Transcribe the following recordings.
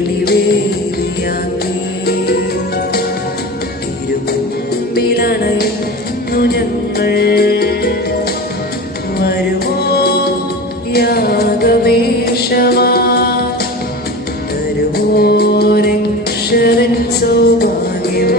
ബലിവേദിയാക്കി തിരുമുമ്പിലണയുന്നു ഞങ്ങൾ. വരുമോ യാഗവേഷമാ തരുമോ രക്ഷകൻ സൗഭാഗ്യം.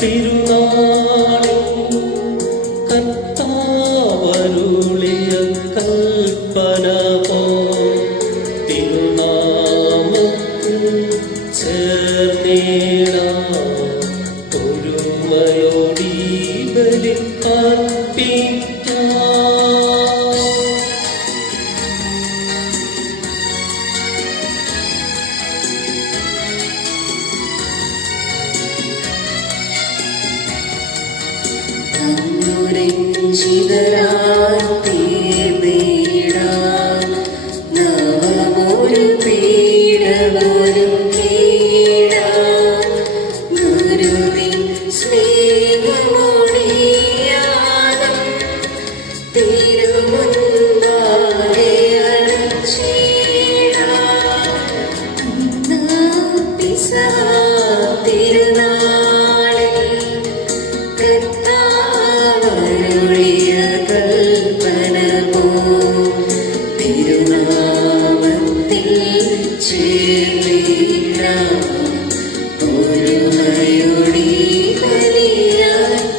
തിരുനാളിൽ കർത്താവരുളിയ കൽപ്പന പോ തിരുനാമത്തിൽ ചേർന്നിടാം. ഒരുമയോടി ബലി അർപ്പിക്കാം. ചിതരാൻ നവമൊരു പീഠവരും കീഴാൻ ഗുരുവിൻ സ്നേഹമൊടിയാനം തിരുമുൻപാകെ അണച്ചിടാൻ. തിരുനാളിൽ കർത്താവരുളിയ കൽപ്പന പോ തിരുനാമത്തിൽ ചേർന്നിടാം. ഒരുമയോടി ബലിയർപ്പിക്കാം.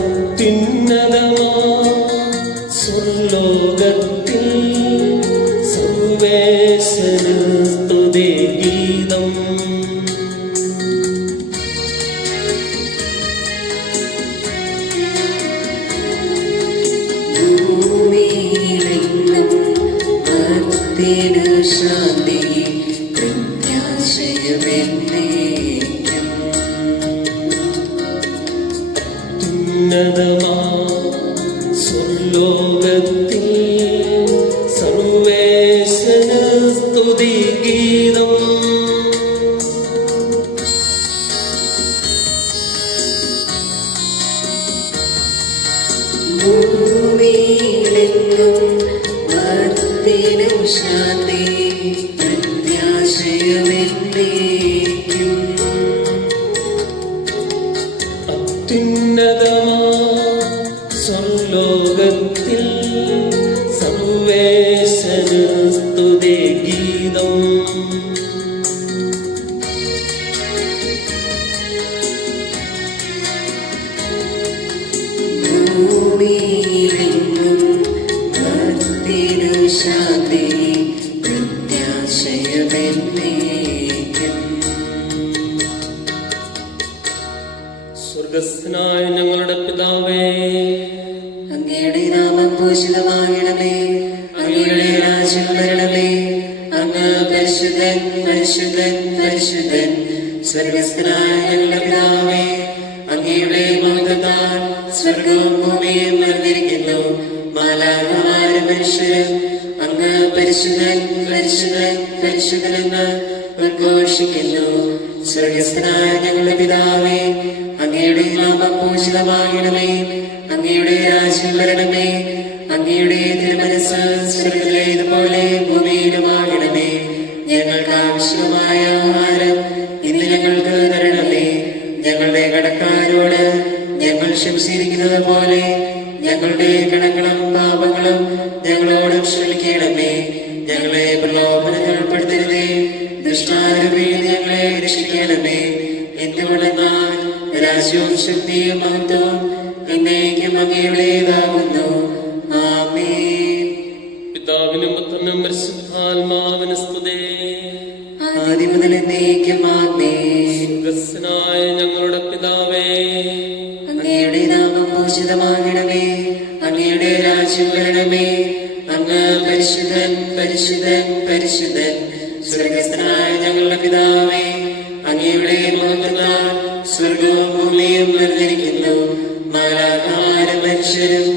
അത്യുന്നതമാ സ്വർലോകത്തിൽ സർവേശ്വര സ്തുതിഗീതം. ഭൂമിയിലെങ്ങും ഭക്തിനു ശാന്തി പ്രത്യാശയമെന്നേക്കും. അത്യുന്നതമാ സ്വർലോകത്തിൽ സർവേശ്വര സ്തുതിഗീതം. ഭൂമിയിലെങ്ങും ഭക്തിനു ശാന്തി പ്രത്യാശയമെന്നേക്കും. അത്യുന്നതമാ സ്വർലോകത്തിൽ സർവേശ്വര സ്തുതിഗീതം. ഭൂമിയിലെങ്ങും ഭക്തിനു ശാന്തി പ്രത്യാശ ഞങ്ങളുടെ പിതാവേ, അങ്ങയുടെ നാമം പൂജിതമാകണമേ. അങ്ങയുടെ രാജ്യം വരണമേ. അങ്ങ് പരിശുദ്ധൻ, പരിശുദ്ധൻ, പരിശുദ്ധൻ. സ്വർഗസ്ഥനായ ഞങ്ങളുടെ പിതാവേ, അങ്ങയുടെ മഹത്വത്താൽ സ്വർഗവും ഭൂമിയും നിറഞ്ഞിരിക്കുന്നു. മാലാഖമാരും മനുഷ്യരും അങ്ങ് പരിശുദ്ധൻ, പരിശുദ്ധൻ, പരിശുദ്ധനെന്ന് ഉദ്ഘോഷിക്കുന്നു. സ്വർഗസ്ഥനായ ഞങ്ങളുടെ പിതാവേ, അങ്ങയുടെ നാമം പൂജിതമാകണമേ. അങ്ങയുടെ രാജ്യം വരണമേ. അങ്ങയുടെ തിരുമനസ്സ് സ്വർഗ്ഗത്തിലേതുപോലെ ഭൂമിയിലുമാകണമേ. ഞങ്ങൾക്ക് ആവശ്യമായ ആഹാരം ഇന്ന് ഞങ്ങൾക്ക് തരണമേ. ഞങ്ങളുടെ കടക്കാരോട് ഞങ്ങൾ ക്ഷമിച്ചിരിക്കുന്നത് പോലെ ഞങ്ങളുടെ കടങ്ങളും പാപങ്ങളും ഞങ്ങളോട് ക്ഷമിക്കണമേ. ഞങ്ങളെ പ്രലോഭനങ്ങൾ ഉൾപ്പെടുത്തരുതേ. ദുഷ്ടാരൂപിയിൽ ഞങ്ങളെ രക്ഷിക്കണമേ. എന്തുകൊണ്ടെന്നാൽ രാജ്യവും ശക്തിയും മഹത്വവും എന്നേക്കും അങ്ങയുടേതാകുന്നു. ആമേൻ. പിതാവിനും പുത്രനും പരിശുദ്ധാത്മാവിനും സ്തുതി. ആദ്യം മുതൽ എന്നേക്കും ആമേൻ. സ്വർഗ്ഗസ്ഥനായ ഞങ്ങളുടെ പിതാവേ, അങ്ങയുടെ നാമം പൂജിതമാകണമേ. അങ്ങയുടെ രാജ്യം വരണമേ. അങ്ങ് പരിശുദ്ധൻ, പരിശുദ്ധൻ, പരിശുദ്ധൻ. സ്വർഗസ്ഥനായ ഞങ്ങളുടെ പിതാവേ, അങ്ങയുടെ മഹത്വത്താൽ സ്വർഗവും ഭൂമിയും നിറഞ്ഞിരിക്കുന്നു. മാലാഖമാരും മനുഷ്യരും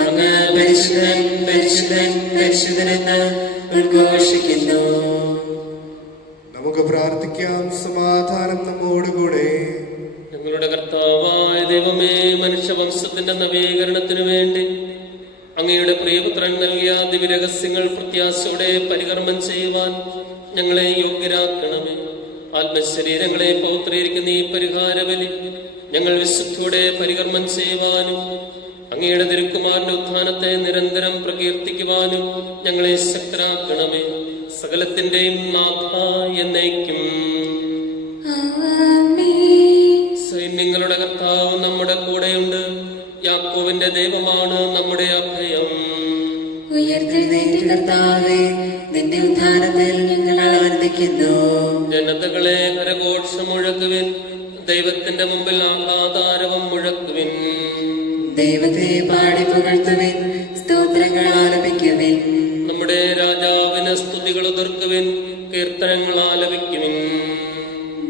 അങ്ങ് പരിശുദ്ധൻ, പരിശുദ്ധൻ, പരിശുദ്ധനെന്ന് ഉദ്ഘോഷിക്കുന്നു. നമുക്ക് പ്രാർത്ഥിക്കാം. സമാധാനം നമ്മോടുകൂടെ. ഞങ്ങളുടെ കർത്താവായ ദൈവമേ, മനുഷ്യവംശത്തിന്റെ നവീകരണത്തിനു വേണ്ടി അങ്ങയുടെ പ്രിയപുത്രൻ നൽകിയ ദിവ്യരഹസ്യങ്ങൾ പ്രത്യാശയോടെ പരികർമ്മം ചെയ്യുവാൻ ഞങ്ങളെ യോഗ്യരാക്കണമേ. ആത്മശരീരങ്ങളെ പൗത്രീകരിക്കുന്ന ഈ പരിഹാരബലി ഞങ്ങൾ വിശുദ്ധിയോടെ പരികർമ്മം ചെയ്യുവാനും അങ്ങയുടെ തിരുക്കുമാരന്റെ ഉത്ഥാനത്തെ നിരന്തരം പ്രകീർത്തിക്കുവാനും ഞങ്ങളെ ശക്തരാക്കണമേ. സകലത്തിന്റെയും നാഥ എന്നേക്കും. സൈന്യങ്ങളുടെ കർത്താവ് നമ്മുടെ കൂടെയുണ്ട്. യാക്കോബിന്റെ ദൈവമാണ് നമ്മുടെ അഭയം. ഉയർത്തെഴുന്നേറ്റ് കർത്താവേ, നിന്റെ ഉത്ഥാനത്തിൽ ഞങ്ങൾ ആനന്ദിക്കുന്നു. ജനതകളെ കരഘോഷം മുഴക്കുവിൻ. ദൈവത്തിന്റെ മുമ്പിൽ ആഹ്ലാദാരവം മുഴക്കുവിൻ. ദൈവത്തെ പാടി പുകഴ്ത്തുവിൻ. സ്തോത്രങ്ങൾ ആലപിക്കുവിൻ. നമ്മുടെ രാജാവിന് സ്തുതികൾ ഉതിർക്കുവിൻ. കീർത്തനങ്ങൾ ആലപിക്കുവിൻ.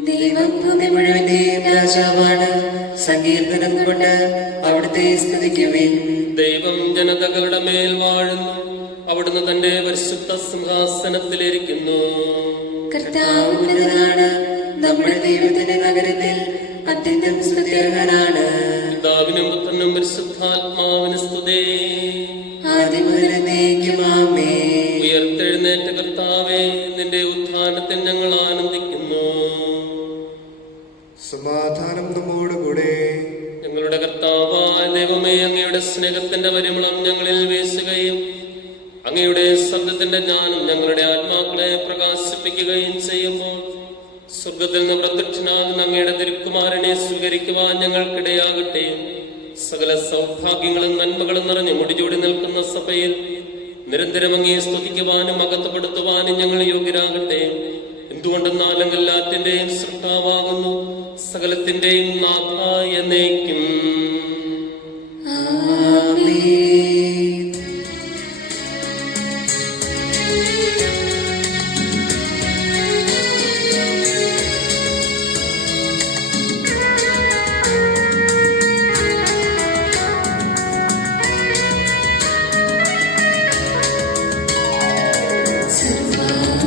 ദൈവം ഭൂമി മുഴുവന്റെയും രാജാവാണ്. സങ്കീർത്തനം കൊണ്ട് അവിടുത്തെ സ്തുതിക്കുവിൻ. ദൈവം ജനതകളുടെ മേൽ വാഴുന്നു. അവിടുന്ന് തന്റെ പരിശുദ്ധ സിംഹാസനത്തിലിരിക്കുന്നു. കർത്താവ് ഉന്നതനാണ്. നമ്മുടെ ദൈവത്തിന്റെ നഗരത്തിൽ അത്യന്തം സ്തുത്യർഹനാണ്. പിതാവിനും പുത്രനും പരിശുദ്ധാത്മാവിന് സ്തുതി. ആദ്യം മുതൽ എന്നേക്കും ആമേൻ. ഉയർത്തെഴുന്നേറ്റ കർത്താവേ, നിന്റെ ഉത്ഥാനത്തിൽ ഞങ്ങൾ ആനന്ദിക്കുന്നു. സമാധാനം നമ്മോടുകൂടെ. ഞങ്ങളുടെ കർത്താവായ ദൈവമേ, അങ്ങയുടെ സ്നേഹത്തിന്റെ പരിമളം ഞങ്ങളിൽ വീശുകയും അങ്ങയുടെ ശബ്ദത്തിന്റെ ജ്ഞാനം ഞങ്ങളുടെ ആത്മാക്കളെ പ്രകാശിപ്പിക്കുകയും ചെയ്യുമ്പോൾ സ്വർഗത്തിൽ നിന്ന് പ്രത്യക്ഷനാകുന്ന അങ്ങയുടെ തിരുക്കുമാരനെ സ്വീകരിക്കുവാൻ ഞങ്ങൾക്കിടയാകട്ടെ. സകല സൗഭാഗ്യങ്ങളും നന്മകളും നിറഞ്ഞു മുടിചൂടി നിൽക്കുന്ന സഭയിൽ നിരന്തരം അങ്ങയെ സ്തുതിക്കുവാനും അകത്തപ്പെടുത്തുവാനും ഞങ്ങൾ യോഗ്യരാകട്ടെ. എന്തുകൊണ്ടെന്നാൽ അങ്ങ് എല്ലാത്തിന്റെയും സൃഷ്ടാവാകുന്നു. സകലത്തിന്റെയും നാഥ എന്നേക്കും. ആമേൻ.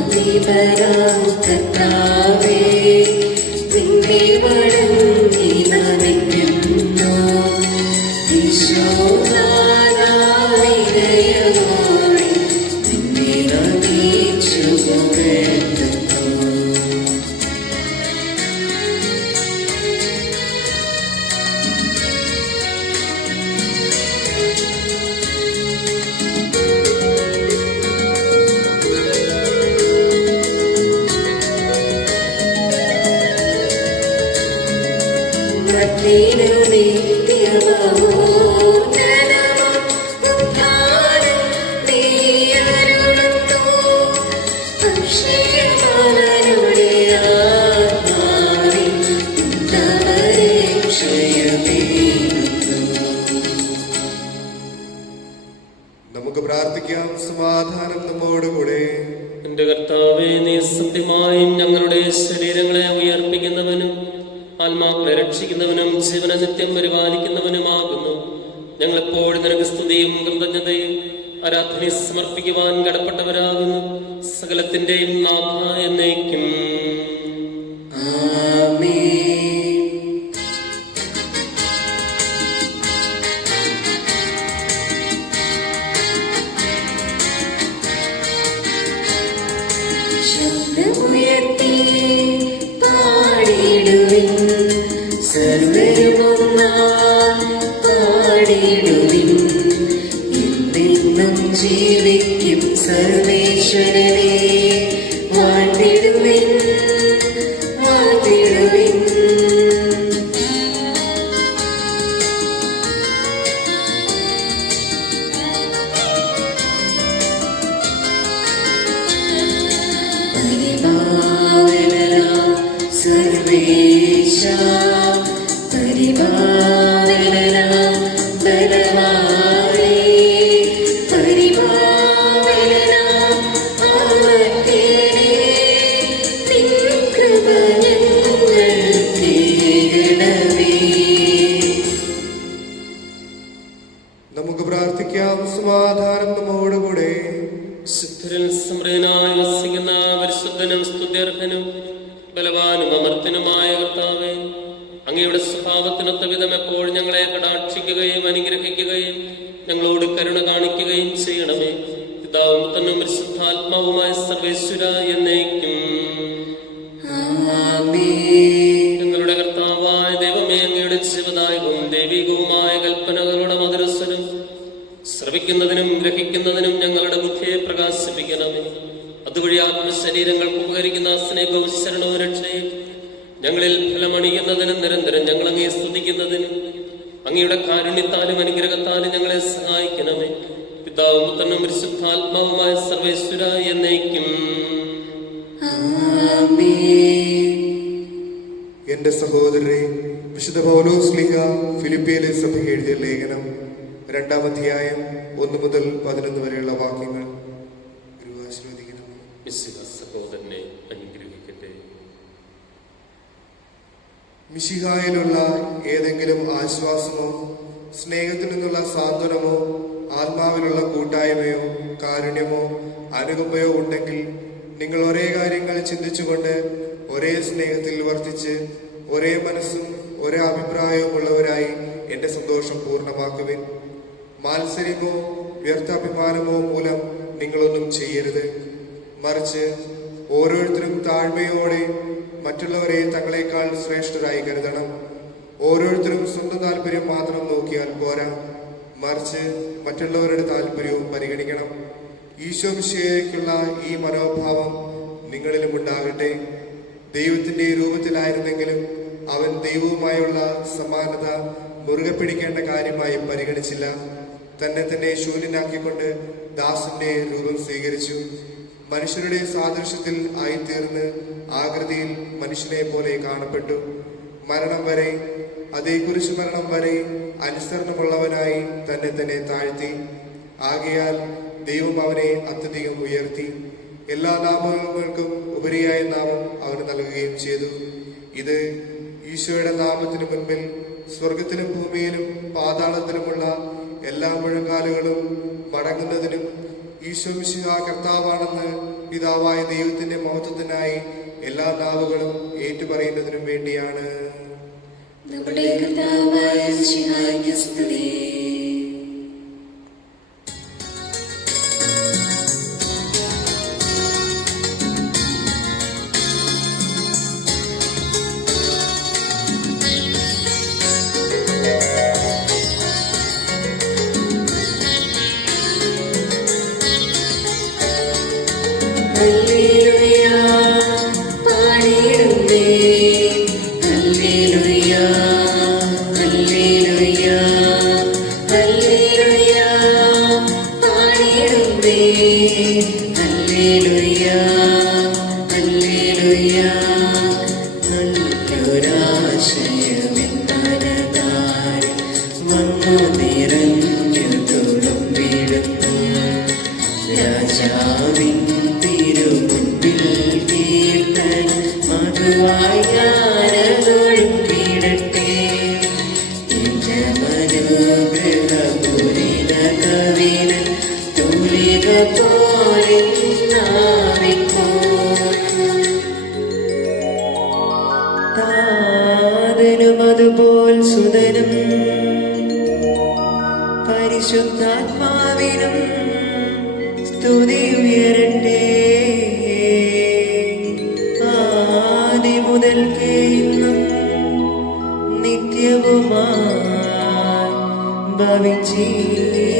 സർവാധിപനാം കർത്താവേ, നിന്നെ വണങ്ങി നമിക്കുന്നു. ഈശോനാഥാവിനയമോടെ നിന്നെ നമിച്ചു പുകഴ്ത്തുന്നു. നിത്യമഹോന്നത പ്രാർത്ഥിക്കാം. സമാധാനം നമ്മോടുകൂടെ. എന്റെ കർത്താവേ, നീ സത്യമായും ഞങ്ങളുടെ ശരീരങ്ങളെ ഉയർപ്പിക്കുന്നവനും ആത്മാക്കളെ രക്ഷിക്കുന്നവനും ജീവനെ നിത്യം പരിപാലിക്കുന്നവനുമാകുന്നു. ഞങ്ങളെപ്പോഴും നിനക്ക് സ്തുതിയും കൃതജ്ഞതയും ആരാധന സമർപ്പിക്കുവാൻ കടപ്പെട്ടവരാകുന്നു. സകലത്തിന്റെയും നാഥ എന്നേക്കും. ശബ്ദമുയർത്തി പാടിടുവിൻ, സർവ്വരുമൊന്നായി പാടിടുവിൻ. എന്നെന്നും ജീവിക്കും സർവേശ്വരനെ വാഴ്ത്തിടുവിൻ, വാഴ്ത്തിടുവിൻ. പരിപാലനാം സർവേശ, പരിപാലനാം ബലവാനേ, പരിപാലനാം അമർത്യനേ, നിൻ കൃപ ഞങ്ങൾക്ക് ഏകണമേ. നമുക്ക് പ്രാർത്ഥിക്കാം. സമാധാനം നമ്മോടുകൂടെ. സിദ്ധരിൽ സമൃദ്ധനായി വസിക്കുന്ന പരിശുദ്ധനും സ്തുത്യർഹനും ബലവാനും അമർത്തനുമായ കർത്താവേ, അങ്ങയുടെ സ്വഭാവത്തിനൊത്ത വിധം എപ്പോഴും ഞങ്ങളെ കടാക്ഷിക്കുകയും അനുഗ്രഹിക്കുകയും ഞങ്ങളോട് കരുണ കാണിക്കുകയും ചെയ്യണമേ. പിതാവും പുത്രനും പരിശുദ്ധാത്മാവുമായ സർവേശ്വര എന്നേക്കും. ഞങ്ങളുടെ കർത്താവായ ദൈവമേ, അങ്ങയുടെ ജീവദായകവും ദൈവികവുമായ കൽപ്പനകളുടെ മധുരസ്വരം ശ്രവിക്കുന്നതിനും ഗ്രഹിക്കുന്നതിനും ഞങ്ങളുടെ ബുദ്ധിയെ പ്രകാശിപ്പിക്കണമേ. അതുവഴി ആത്മശരീരങ്ങൾക്ക് ഉപകരിക്കുന്ന സ്നേഹവും ശരണവും രക്ഷയും ഞങ്ങളിൽ ഫലമണിയുന്നതിനും നിരന്തരം ഞങ്ങൾ അങ്ങയെ സ്തുതിക്കുന്നതിനും അങ്ങയുടെ കാരുണ്യത്താലും അനുഗ്രഹത്താലും ഞങ്ങളെ സഹായിക്കണമേ. പിതാവും പുത്രനും പരിശുദ്ധാത്മാവുമായ സർവേശ്വര എന്നേക്കും. എന്റെ സഹോദരരെ, വിശുദ്ധ പൗലോസ് ശ്ലീഹ ഫിലിപ്പിയിലെ സഭയ്ക്ക് എഴുതിയ ലേഖനം 2-ാം അധ്യായം 1 മുതൽ 11 വരെയുള്ള വാക്യങ്ങൾ ആശീർവദിക്കുന്നു. സഹോദരനെ അനുഗ്രഹിക്കട്ടെ. മിശിഹായിലുള്ള ഏതെങ്കിലും ആശ്വാസമോ സ്നേഹത്തിൽ നിന്നുള്ള സാന്ത്വനമോ ആത്മാവിലുള്ള കൂട്ടായ്മയോ കാരുണ്യമോ അനുകമ്പയോ ഉണ്ടെങ്കിൽ നിങ്ങൾ ഒരേ കാര്യങ്ങൾ ചിന്തിച്ചുകൊണ്ട് ഒരേ സ്നേഹത്തിൽ വർത്തിച്ച് ഒരേ മനസ്സും ഒരേ അഭിപ്രായവും ഉള്ളവരായി എന്റെ സന്തോഷം പൂർണ്ണമാക്കുവിൻ. മാത്സര്യമോ വ്യർത്ഥാഭിമാനമോ മൂലം നിങ്ങളൊന്നും ചെയ്യരുത്. മറിച്ച് ഓരോരുത്തരും താഴ്മയോടെ മറ്റുള്ളവരെ തങ്ങളെക്കാൾ ശ്രേഷ്ഠരായി കരുതണം. ഓരോരുത്തരും സ്വന്തം താല്പര്യം മാത്രം നോക്കിയാൽ പോരാ, മറിച്ച് മറ്റുള്ളവരുടെ താല്പര്യവും പരിഗണിക്കണം. ഈശോ മിശിഹായ്ക്കുള്ള ഈ മനോഭാവം നിങ്ങളിലും ഉണ്ടാകട്ടെ. ദൈവത്തിന്റെ രൂപത്തിലായിരുന്നെങ്കിലും അവൻ ദൈവവുമായുള്ള സമാനത മുറുകെ പിടിക്കേണ്ട കാര്യമായി പരിഗണിച്ചില്ല. തന്നെ തന്നെ ശൂന്യനാക്കിക്കൊണ്ട് ദാസന്റെ രൂപം സ്വീകരിച്ചു. മനുഷ്യരുടെ സാദൃശ്യത്തിൽ ആയിത്തീർന്ന് ആകൃതിയിൽ മനുഷ്യനെ പോലെ കാണപ്പെട്ടു. മരണം വരെ, അതേ കുരിശു മരണം വരെ അനുസരണമുള്ളവനായി തന്നെ തന്നെ താഴ്ത്തി. ആകയാൽ ദൈവം അവനെ അത്യധികം ഉയർത്തി എല്ലാ നാമങ്ങൾക്കും ഉപരിയായ നാമം അവന് നൽകുകയും ചെയ്തു. ഇത് ഈശോയുടെ നാമത്തിനു മുൻപിൽ സ്വർഗത്തിലും ഭൂമിയിലും പാതാളത്തിലുമുള്ള എല്ലാ മുഴങ്കാലുകളും മടങ്ങുന്നതിനും ഈശോ മിശിഹാ കർത്താവാണെന്ന് പിതാവായ ദൈവത്തിന്റെ മഹത്വത്തിനായി എല്ലാ നാവുകളും ഏറ്റുപറയുന്നതിനും വേണ്ടിയാണ്. നമ്മുടെ കർത്താവായ മിശിഹായ്ക്ക് സ്തുതി. ഹല്ലേലൂയ പാടിടുന്നേ, ഹല്ലേലൂയ ഹല്ലേലൂയ ഹല്ലേലൂയ പാടിടുന്നേ, ഹല്ലേലൂയ ഹല്ലേലൂയ. നല്ലൊരാശയമെന്നതാരം വന്നു നിറഞ്ഞു തുളുമ്പിടുന്നു. അനുഗ്രഹപൂരിത കവിന തൂലിക പോലെ താതനും അതുപോൽ സുതനും പരിശുദ്ധാത്മാവിനും സ്തുതി ഉയരട്ടെ ആദി മുതൽക്കേ ഇന്നും നിത്യവുമായി ഭവിച്ചിടട്ടെ.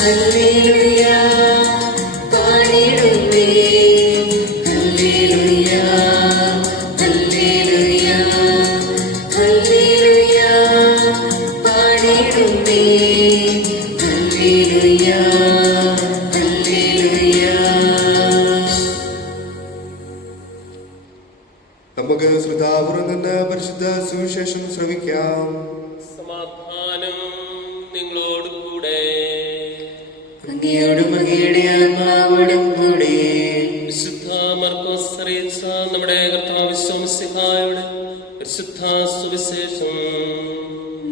ഹല്ലേലൂയ പാടിടുന്നേ, ഹല്ലേലൂയ ഹല്ലേലൂയ ഹല്ലേലൂയ പാടിടുന്നേ, ഹല്ലേലൂയ ഹല്ലേലൂയ. നമുക്ക് ശ്രോതാപുരം നിന്ന് പരിശുദ്ധ സുവിശേഷം ശ്രവിക്കാം. സമാധാനം നിങ്ങളോട് കൂടെ. അങ്ങയോടും അങ്ങയുടെ ആത്മാവോടും കൂടെ. വിശുദ്ധ മർക്കോസ് അറിയിച്ച നമ്മുടെ കർത്താവ് മിശിഹായുടെ പരിശുദ്ധ സുവിശേഷം.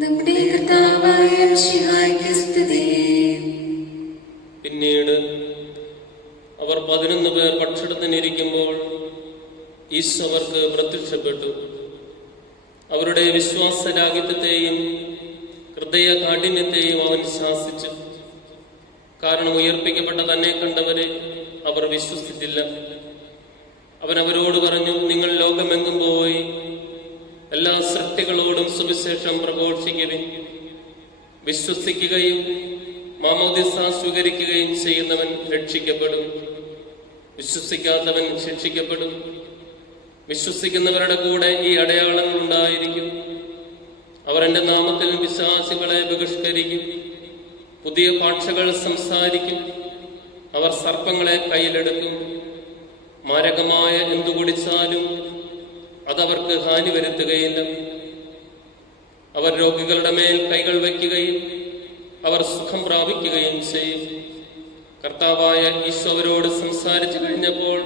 നമ്മുടെ കർത്താവായ മിശിഹായ്ക്ക് സ്തുതി. പിന്നീട് അവർ 11 പേർ ഭക്ഷണത്തിനിരിക്കുമ്പോൾ ഈശോ അവർക്ക് പ്രത്യക്ഷപ്പെട്ടു. അവരുടെ വിശ്വാസരാഹിത്യത്തെയും ഹൃദയ കാഠിന്യത്തെയും അവൻ ശാസിച്ചു. കാരണം ഉയർപ്പിക്കപ്പെട്ട തന്നെ കണ്ടവരെ അവർ വിശ്വസിച്ചില്ല. അവൻ അവരോട് പറഞ്ഞു, നിങ്ങൾ ലോകമെങ്ങും പോയി എല്ലാ സൃഷ്ടികളോടും സുവിശേഷം പ്രഘോഷിക്കുകയും വിശ്വസിക്കുകയും മാമോദിസ സ്വീകരിക്കുകയും ചെയ്യുന്നവൻ രക്ഷിക്കപ്പെടും, വിശ്വസിക്കാത്തവൻ ശിക്ഷിക്കപ്പെടും. വിശ്വസിക്കുന്നവരുടെ കൂടെ ഈ അടയാളങ്ങൾ ഉണ്ടായിരിക്കും. അവർ എൻ്റെ നാമത്തിൽ വിശ്വാസികളെ ബഹിഷ്കരിക്കും, പുതിയ ഭാഷകൾ സംസാരിക്കും, അവർ സർപ്പങ്ങളെ കയ്യിലെടുക്കും, മാരകമായ എന്തു കുടിച്ചാലും അതവർക്ക് ഹാനി വരുത്തുകയില്ല. അവർ രോഗികളുടെ മേൽ കൈകൾ വയ്ക്കുകയും അവർ സുഖം പ്രാപിക്കുകയും ചെയ്യും. കർത്താവായ ഈശോ അവരോട് സംസാരിച്ചു കഴിഞ്ഞപ്പോൾ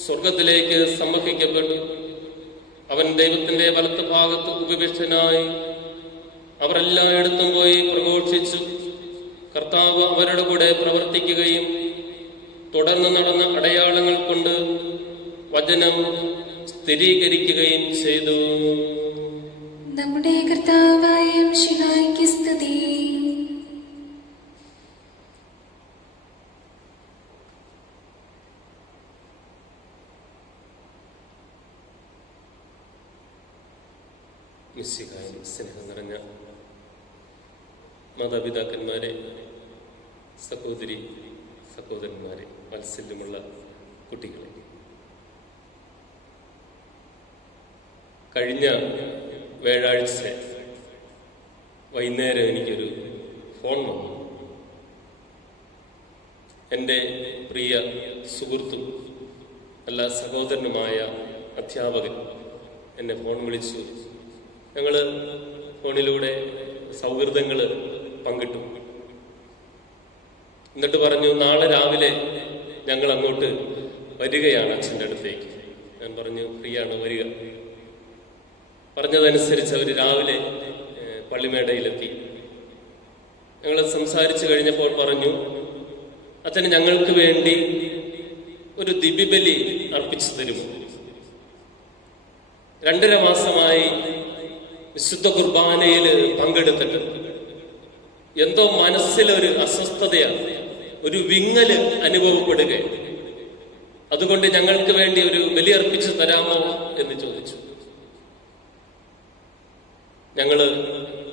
സ്വർഗത്തിലേക്ക് സമ്മോഹിക്കപ്പെട്ടു. അവൻ ദൈവത്തിന്റെ വലത്ത് ഭാഗത്ത് ഉപവിഷ്ടനായി. അവർ എല്ലായിടത്തും പോയി പ്രഘോഷിച്ചു. കർത്താവ് അവരുടെ കൂടെ പ്രവർത്തിക്കുകയും തുടർന്ന് നടന്ന അടയാളങ്ങൾ കൊണ്ട് വചനം സ്ഥിരീകരിക്കുകയും ചെയ്തു. നമ്മുടെ കർത്താവായ മിശിഹായ്ക്ക് സ്തുതി. മിശിഹായിൽ സ്നേഹം നിറഞ്ഞ മാതാപിതാക്കന്മാരെ, സഹോദരി സഹോദരന്മാരെ, വാത്സല്യമുള്ള കുട്ടികളെ, കഴിഞ്ഞ വ്യാഴാഴ്ച വൈകുന്നേരം എനിക്കൊരു ഫോൺ വന്നു. എൻ്റെ പ്രിയ സുഹൃത്തും എല്ലാ സഹോദരനുമായ അധ്യാപകൻ എന്നെ ഫോൺ വിളിച്ചു. ഞങ്ങൾ ഫോണിലൂടെ സൗഹൃദങ്ങൾ പങ്കിട്ടു. എന്നിട്ട് പറഞ്ഞു, നാളെ രാവിലെ ഞങ്ങൾ അങ്ങോട്ട് വരികയാണ് അച്ഛൻ്റെ അടുത്തേക്ക്. ഞാൻ പറഞ്ഞു, ഫ്രീയാണ്, വരിക. പറഞ്ഞതനുസരിച്ച് അവർ രാവിലെ പള്ളിമേടയിലെത്തി. ഞങ്ങൾ സംസാരിച്ചു കഴിഞ്ഞപ്പോൾ പറഞ്ഞു, അച്ഛന് ഞങ്ങൾക്ക് വേണ്ടി ഒരു ദിവ്യബലി അർപ്പിച്ചു തരുമോ? 2.5 മാസമായി വിശുദ്ധ കുർബാനയിൽ പങ്കെടുത്തിട്ട് എന്തോ മനസ്സിലൊരു അസ്വസ്ഥതയാണ്, ഒരു വിങ്ങല് അനുഭവപ്പെടുക. അതുകൊണ്ട് ഞങ്ങൾക്ക് വേണ്ടി ഒരു ബലിയർപ്പിച്ചു തരാമോ എന്ന് ചോദിച്ചു. ഞങ്ങള്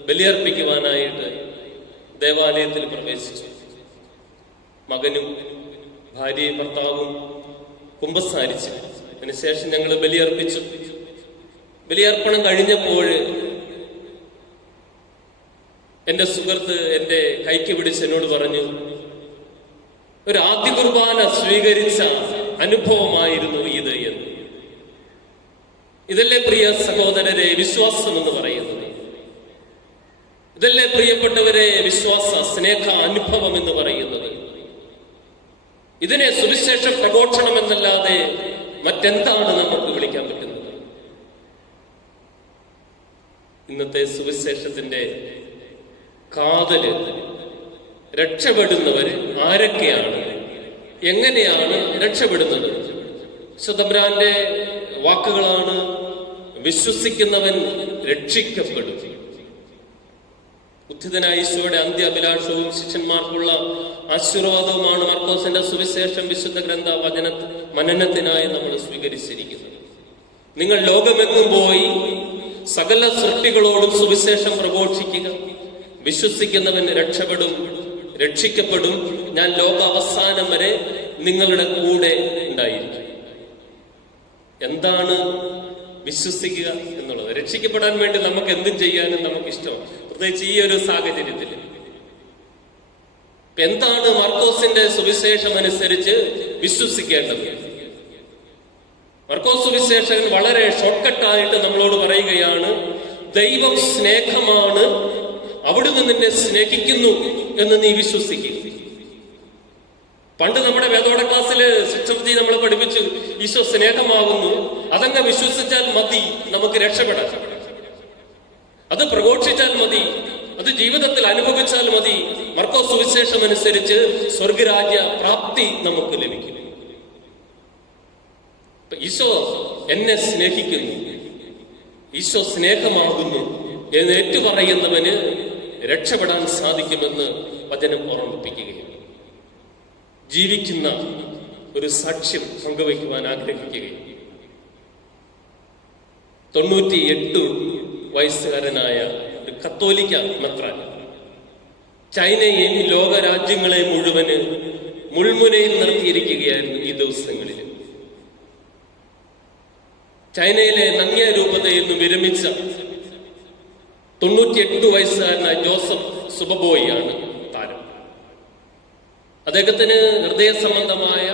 ബലിയർപ്പിക്കുവാനായിട്ട് ദേവാലയത്തിൽ പ്രവേശിച്ചു. മകനും ഭാര്യയും ഭർത്താവും കുമ്പസാരിച്ചു. അതിനുശേഷം ഞങ്ങൾ ബലിയർപ്പിച്ചു. ബലിയർപ്പണം കഴിഞ്ഞപ്പോൾ എന്റെ സുഹൃത്ത് എന്റെ കൈക്ക് പിടിച്ച് എന്നോട് പറഞ്ഞു, ഒരു ആദ്യ കുർബാന സ്വീകരിച്ച അനുഭവമായിരുന്നു ഇത് എന്ന്. ഇതല്ലേ പ്രിയ സഹോദരരെ വിശ്വാസം എന്ന് പറയുന്നത്? ഇതല്ലേ പ്രിയപ്പെട്ടവരെ വിശ്വാസ സ്നേഹ അനുഭവം എന്ന് പറയുന്നത്? ഇതിനെ സുവിശേഷ പ്രഘോഷണം എന്നല്ലാതെ മറ്റെന്താണ് നമുക്ക് വിളിക്കാൻ പറ്റുന്നത്? ഇന്നത്തെ സുവിശേഷത്തിന്റെ കാതല് രക്ഷപ്പെടുന്നവർ ആരൊക്കെയാണ്, എങ്ങനെയാണ് രക്ഷപ്പെടുന്നത്? തമ്പുരാന്റെ വാക്കുകളാണ്, വിശ്വസിക്കുന്നവൻ രക്ഷിക്കപ്പെടും. ഉദ്ധിതനായ ഈശോയുടെ അന്ത്യ അഭിലാഷവും ശിഷ്യന്മാർക്കുള്ള ആശീർവാദവുമാണ് മർക്കോസിന്റെ സുവിശേഷം വിശുദ്ധ ഗ്രന്ഥ വചന മനനത്തിനായി നമ്മൾ സ്വീകരിച്ചിരിക്കുന്നത്. നിങ്ങൾ ലോകമെങ്ങും പോയി സകല സൃഷ്ടികളോടും സുവിശേഷം പ്രഘോഷിക്കുക. വിശ്വസിക്കുന്നവൻ രക്ഷപ്പെടും, രക്ഷിക്കപ്പെടും. ഞാൻ ലോക അവസാനം വരെ നിങ്ങളുടെ കൂടെ ഉണ്ടായിരിക്കും. എന്താണ് വിശ്വസിക്കുക എന്നുള്ളത്? രക്ഷിക്കപ്പെടാൻ വേണ്ടി നമുക്ക് എന്തും ചെയ്യാനും നമുക്ക് ഇഷ്ടമാണ്, പ്രത്യേകിച്ച് ഈ ഒരു സാഹചര്യത്തിൽ. എന്താണ് മർക്കോസിന്റെ സുവിശേഷം അനുസരിച്ച് വിശ്വസിക്കേണ്ടത്? മർക്കോസ് സുവിശേഷകൻ വളരെ ഷോർട്ട്കട്ടായിട്ട് നമ്മളോട് പറയുകയാണ്, ദൈവം സ്നേഹമാണ്, അവിടുന്ന് നിന്നെ സ്നേഹിക്കുന്നു എന്ന് നീ വിശ്വസിക്കുക. പണ്ട് നമ്മുടെ വേദോട ക്ലാസ്സില് ശിക്ഷണത്തി നമ്മളെ പഠിപ്പിച്ചു, ഈശോ സ്നേഹമാകുന്നു, അതങ്ങ് വിശ്വസിച്ചാൽ മതി, നമുക്ക് രക്ഷപ്പെടാം. അത് പ്രഘോഷിച്ചാൽ മതി, അത് ജീവിതത്തിൽ അനുഭവിച്ചാൽ മതി. മർക്കോസ് സുവിശേഷം അനുസരിച്ച് സ്വർഗരാജ്യ പ്രാപ്തി നമുക്ക് ലഭിക്കും. ഈശോ എന്നെ സ്നേഹിക്കുന്നു, ഈശോ സ്നേഹമാകുന്നു എന്ന് ഏറ്റുപറയുന്നവന് രക്ഷപ്പെടാൻ സാധിക്കുമെന്ന് വചനം ഓർമ്മിപ്പിക്കുകയാണ്. ജീവിക്കുന്ന ഒരു സാക്ഷ്യം പങ്കുവയ്ക്കുവാൻ ആഗ്രഹിക്കുകയും 98 വയസ്സുകാരനായ ഒരു കത്തോലിക്ക മെത്രാൻ ചൈനയെയും ലോകരാജ്യങ്ങളെ മുഴുവന് മുൾമുനയിൽ നിർത്തിയിരിക്കുകയായിരുന്നു ഈ ദിവസങ്ങളിൽ. ചൈനയിലെ നങ്ങ്യ രൂപതയിൽ നിന്ന് വിരമിച്ച 98 വയസ്സുകാരനായ ജോസഫ് സുബബോയാണ് താരം. അദ്ദേഹത്തിന് ഹൃദയ സംബന്ധമായ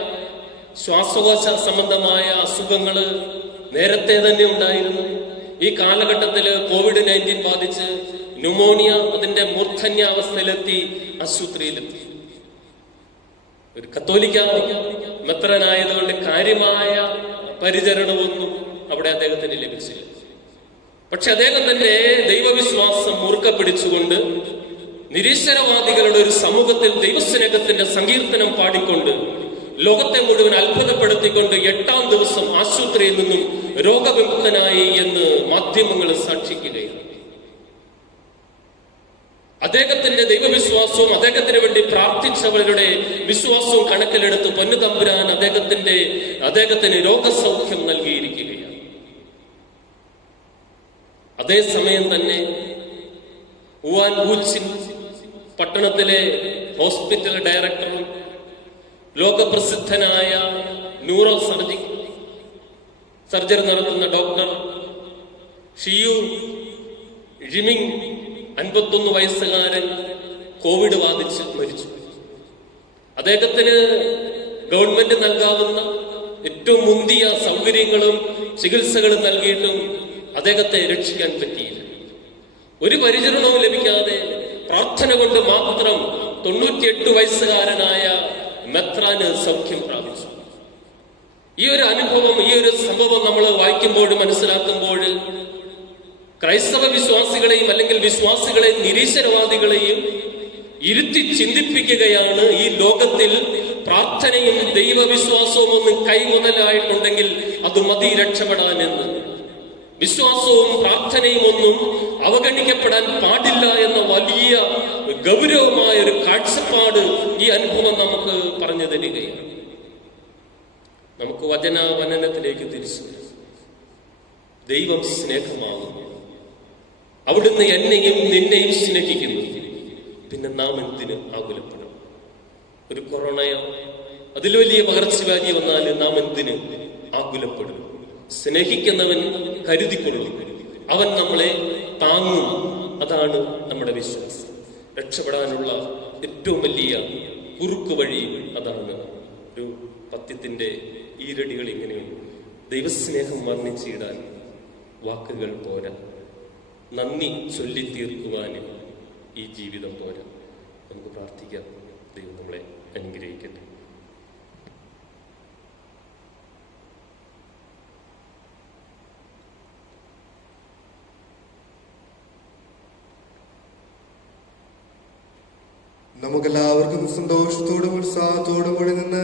ശ്വാസകോശ സംബന്ധമായ അസുഖങ്ങള് നേരത്തെ തന്നെ ഉണ്ടായിരുന്നു. ഈ കാലഘട്ടത്തില് COVID-19 ബാധിച്ച് ന്യൂമോണിയ അതിന്റെ മൂർധന്യാവസ്ഥയിലെത്തി ആശുപത്രിയിലെത്തി. ഒരു കത്തോലിക്ക മെത്രനായതുകൊണ്ട് കാര്യമായ പരിചരണമൊന്നും അവിടെ അദ്ദേഹത്തിന് ലഭിച്ചില്ല. പക്ഷെ അദ്ദേഹം തന്നെ ദൈവവിശ്വാസം മുറുക്കെ പിടിച്ചുകൊണ്ട് നിരീശ്വരവാദികളുടെ ഒരു സമൂഹത്തിൽ ദൈവസ്നേഹത്തിന്റെ സങ്കീർത്തനം പാടിക്കൊണ്ട് ലോകത്തെ മുഴുവൻ അത്ഭുതപ്പെടുത്തിക്കൊണ്ട് 8-ാം ദിവസം ആശുപത്രിയിൽ നിന്നും രോഗവിമുക്തനായി എന്ന് മാധ്യമങ്ങൾ സാക്ഷിക്കുകയാണ്. അദ്ദേഹത്തിന്റെ ദൈവവിശ്വാസവും അദ്ദേഹത്തിന് വേണ്ടി പ്രാർത്ഥിച്ചവരുടെ വിശ്വാസവും കണക്കിലെടുത്ത് പൊന്നുതമ്പുരാൻ അദ്ദേഹത്തിന് രോഗസൗഖ്യം നൽകിയിരിക്കുകയാണ്. അതേസമയം തന്നെ വുഹാൻ വൂച്ചിൻ പട്ടണത്തിലെ ഹോസ്പിറ്റൽ ഡയറക്ടറും ലോകപ്രസിദ്ധനായ ന്യൂറോ സർജറി നടത്തുന്ന ഡോക്ടർ ഷിയു ജിമിങ് 51 വയസ്സുകാരൻ കോവിഡ് ബാധിച്ച് മരിച്ചു. അദ്ദേഹത്തിന് ഗവൺമെന്റ് നൽകാവുന്ന ഏറ്റവും മുന്തിയ സൗകര്യങ്ങളും ചികിത്സകളും നൽകിയിട്ടും അദ്ദേഹത്തെ രക്ഷിക്കാൻ പറ്റിയില്ല. ഒരു പരിചരണവും ലഭിക്കാതെ പ്രാർത്ഥന കൊണ്ട് മാത്രം 98 വയസ്സുകാരനായ മെത്രാന് സൗഖ്യം പ്രാപിച്ചു. ഈ ഒരു അനുഭവം, ഈ ഒരു സംഭവം നമ്മൾ വായിക്കുമ്പോൾ മനസ്സിലാക്കുമ്പോൾ ക്രൈസ്തവ വിശ്വാസികളെയും അല്ലെങ്കിൽ വിശ്വാസികളെയും നിരീശ്വരവാദികളെയും ഇരുത്തി ചിന്തിപ്പിക്കുകയാണ്. ഈ ലോകത്തിൽ പ്രാർത്ഥനയും ദൈവവിശ്വാസവും ഒന്നും കൈമുതലായിട്ടുണ്ടെങ്കിൽ അത് മതി രക്ഷപ്പെടാനെന്ന്. വിശ്വാസവും പ്രാർത്ഥനയും ഒന്നും അവഗണിക്കപ്പെടാൻ പാടില്ല എന്ന വലിയ ഗൗരവമായ ഒരു കാഴ്ചപ്പാട് ഈ അനുഭവം നമുക്ക് പറഞ്ഞു തരികയാണ്. നമുക്ക് വചനവനനത്തിലേക്ക് തിരിച്ചു വരാം. ദൈവം സ്നേഹമാകുന്നു, അവിടുന്ന് എന്നെയും നിന്നെയും സ്നേഹിക്കുന്നു, പിന്നെ നാം എന്തിന് ആകുലപ്പെടണം? ഒരു കൊറോണയോ അതിൽ വലിയ പകർച്ചവ്യാധി വന്നാൽ നാം എന്തിന് ആകുലപ്പെടും? സ്നേഹിക്കുന്നവൻ കരുതിക്കൊള്ളും, അവൻ നമ്മളെ താങ്ങും. അതാണ് നമ്മുടെ വിശ്വാസം. രക്ഷപ്പെടാനുള്ള ഏറ്റവും വലിയ കുറുക്ക് വഴി അതാണ്. ഒരു പത്യത്തിന്റെ ഈരടികൾ ഇങ്ങനെയുണ്ട്: ദൈവസ്നേഹം വർണ്ണിച്ചിടാൻ വാക്കുകൾ പോരാ, നന്ദി ചൊല്ലി തീർക്കുവാനും ഈ ജീവിതം പോരാ. നമുക്ക് പ്രാർത്ഥിക്കാം. ദൈവം നമ്മളെ അനുഗ്രഹിക്കട്ടെ. നമുക്കെല്ലാവർക്കും സന്തോഷത്തോടും ഉത്സാഹത്തോടും കൂടി നിന്ന്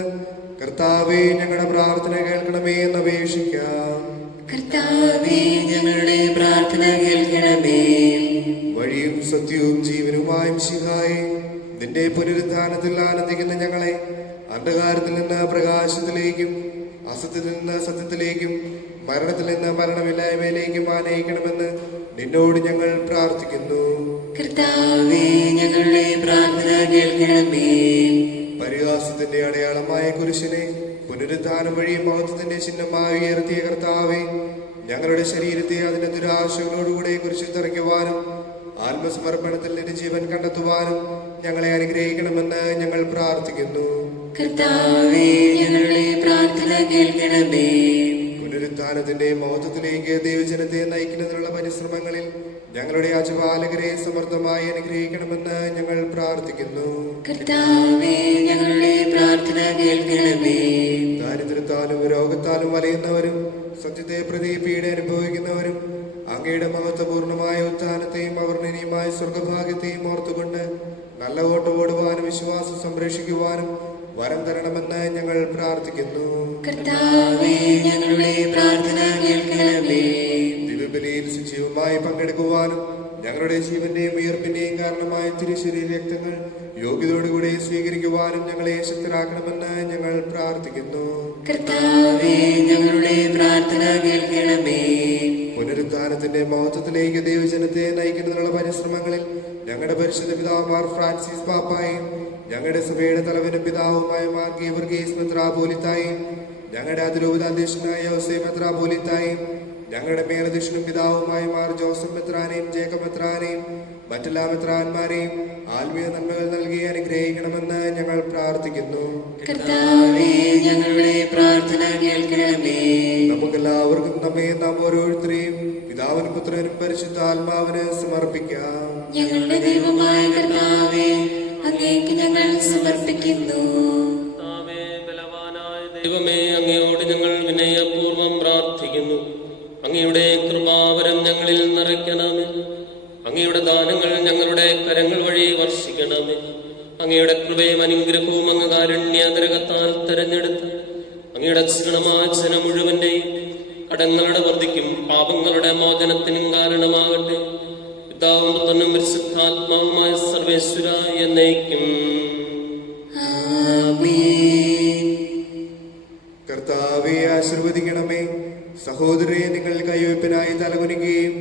കർത്താവേ ഞങ്ങളുടെ പ്രാർത്ഥന കേൾക്കണമേ എന്ന് അപേക്ഷിക്കാം. കർത്താവേ, ഞങ്ങളുടെ പ്രാർത്ഥന കേൾക്കണമേ. വഴിയും സത്യവും ജീവനുമായ മിശിഹായേ, നിന്റെ പുനരുദ്ധാനത്തിൽ ആനന്ദിക്കുന്ന ഞങ്ങളെ അന്ധകാരത്തിൽ നിന്ന് പ്രകാശത്തിലേക്കും അസത്യത്തിൽ നിന്ന് സത്യത്തിലേക്കും മരണത്തിൽ നിന്ന് മരണമില്ലായ്മയിലേക്കും ആനയിക്കണമെന്ന് നിന്നോട് ഞങ്ങൾ പ്രാർത്ഥിക്കുന്നു. കർത്താവേ, ഞങ്ങളുടെ പ്രാർത്ഥന കേൾക്കണമേ. പരിഹാസത്തിന്റെ അടയാളമായ കുരിശിനെ പുനരുദ്ധാനം വഴി മഹത്വത്തിന്റെ ചിഹ്നമായി ഉയർത്തിയ കർത്താവേ, ഞങ്ങളുടെ ശരീരത്തെ അതിന്റെ ദുരാശകളോടുകൂടെ കുരിശിൽ തറയ്ക്കുവാനും ആത്മസമർപ്പണത്തിൽ നിന്റെ ജീവൻ കണ്ടെത്തുവാനും ഞങ്ങളെ അനുഗ്രഹിക്കണമെന്ന് ഞങ്ങൾ പ്രാർത്ഥിക്കുന്നു. കർത്താവേ, ഞങ്ങളുടെ പ്രാർത്ഥന കേൾക്കണമേ. പുനരുദ്ധാനത്തിന്റെ മഹത്വത്തിലേക്ക് ദൈവജനത്തെ നയിക്കുന്നതിനുള്ള പരിശ്രമങ്ങളിൽ ഞങ്ങളുടെ യാചപാലകരെ സമർത്ഥമായി അനുഗ്രഹിക്കണമെന്ന് ഞങ്ങൾ പ്രാർത്ഥിക്കുന്നു. കർത്താവേ, ഞങ്ങളുടെ പ്രാർത്ഥന കേൾക്കണമേ. ദാരിദ്ര്യത്താലും രോഗത്താലും വലയുന്നവരും സത്യത്തെ പ്രതി പീഡ അനുഭവിക്കുന്നവരും അങ്ങയുടെ മഹത്വപൂർണമായ ഉത്ഥാനത്തെയും അവർണ്ണനീയമായ സ്വർഗഭാഗ്യത്തെയും ഓർത്തുകൊണ്ട് നല്ല ഓട്ടം ഓടുവാനും വിശ്വാസം സംരക്ഷിക്കുവാനും വരം തരണമെന്ന് ഞങ്ങൾ പ്രാർത്ഥിക്കുന്നു. കർത്താവേ, ഞങ്ങളുടെ പ്രാർത്ഥന കേൾക്കണമേ. ദിവ്യബലിയിൽ സജീവമായി പങ്കെടുക്കുവാനും ഞങ്ങളുടെ ജീവന്റെയും ഉയർപ്പിന്റെയും കാരണമായ തിരുശരീര രക്തങ്ങൾ യോഗ്യതയോടുകൂടി സ്വീകരിക്കുവാനും ഞങ്ങളെ ശക്തരാക്കണമെന്ന് ഞങ്ങൾ പ്രാർത്ഥിക്കുന്നു. കർത്താവേ, ഞങ്ങളുടെ പ്രാർത്ഥന കേൾക്കണമേ. പുനരുദ്ധാനത്തിന്റെ മഹത്വത്തിലേക്ക് ദൈവജനത്തെ നയിക്കുന്നതിനുള്ള പരിശ്രമങ്ങളിൽ ഞങ്ങളുടെ പരിശുദ്ധ പിതാവുമാർ ഫ്രാൻസിസ് പാപ്പായും ഞങ്ങളുടെ സഭയുടെ തലവനും പിതാവുമായ മാർ ഗീവർഗീസ് മെത്രാപോലിത്തായും ഞങ്ങളുടെ അതിരൂപതാധ്യക്ഷനായ യോസേഫ് മെത്രാപോലിത്തായും ഞങ്ങളുടെ മേലധ്യക്ഷനും പിതാവുമായ മാർ ജോസഫ് മെത്രാനെയും ജേക്കബ് മെത്രാനെയും മറ്റെല്ലാ മെത്രാന്മാരെയും ആത്മീയ നന്മകൾ നൽകി അനുഗ്രഹിക്കണമെന്ന് ഞങ്ങൾ പ്രാർത്ഥിക്കുന്നു. കർത്താവേ, ഞങ്ങളുടെ പ്രാർത്ഥന കേൾക്കണമേ. നമുക്കെല്ലാവർക്കും നമ്മെ നാം ഓരോരുത്തരെയും പിതാവിനും പുത്രനും പരിശുദ്ധാത്മാവിന് സമർപ്പിക്കാം. ഞങ്ങളുടെ ദൈവമായ കർത്താവേ, അങ്ങേക്ക് ഞങ്ങൾ സമർപ്പിക്കുന്നു. കർത്താവേ, ബലവാനായ ദൈവമേ, അങ്ങയോട് ഞങ്ങൾ വിനയപൂർവ്വം പ്രാർത്ഥിക്കുന്നു. അങ്ങയുടെ കൃപാവരം ഞങ്ങളിൽ നിറയ്ക്കണമേ. അങ്ങയുടെ ദാനങ്ങൾ ഞങ്ങളുടെ കരങ്ങൾ വഴി വർഷിക്കണമേ. അങ്ങയുടെ കൃപയും അനുഗ്രഹവും അങ്ങ് കാരുണ്യാതരകത്താൽ തെരഞ്ഞെടുത്ത് അങ്ങയുടെ ക്ഷീണമായ ജനം മുഴുവന്റെയും കടങ്ങളുടെ വർദ്ധിക്കും പാപങ്ങളുടെ മോചനത്തിനും കാരണമാകട്ടെ. പിതാവും പുത്രനും പരിശുദ്ധാത്മാവുമായ സർവേശ്വര എന്നേക്കും. ആമേൻ. കർത്താവെ ആശീർവദിക്കണമേ. സഹോദരരെ, നിങ്ങൾ കൈവയ്പിനായി തലകുനിക്കുകയും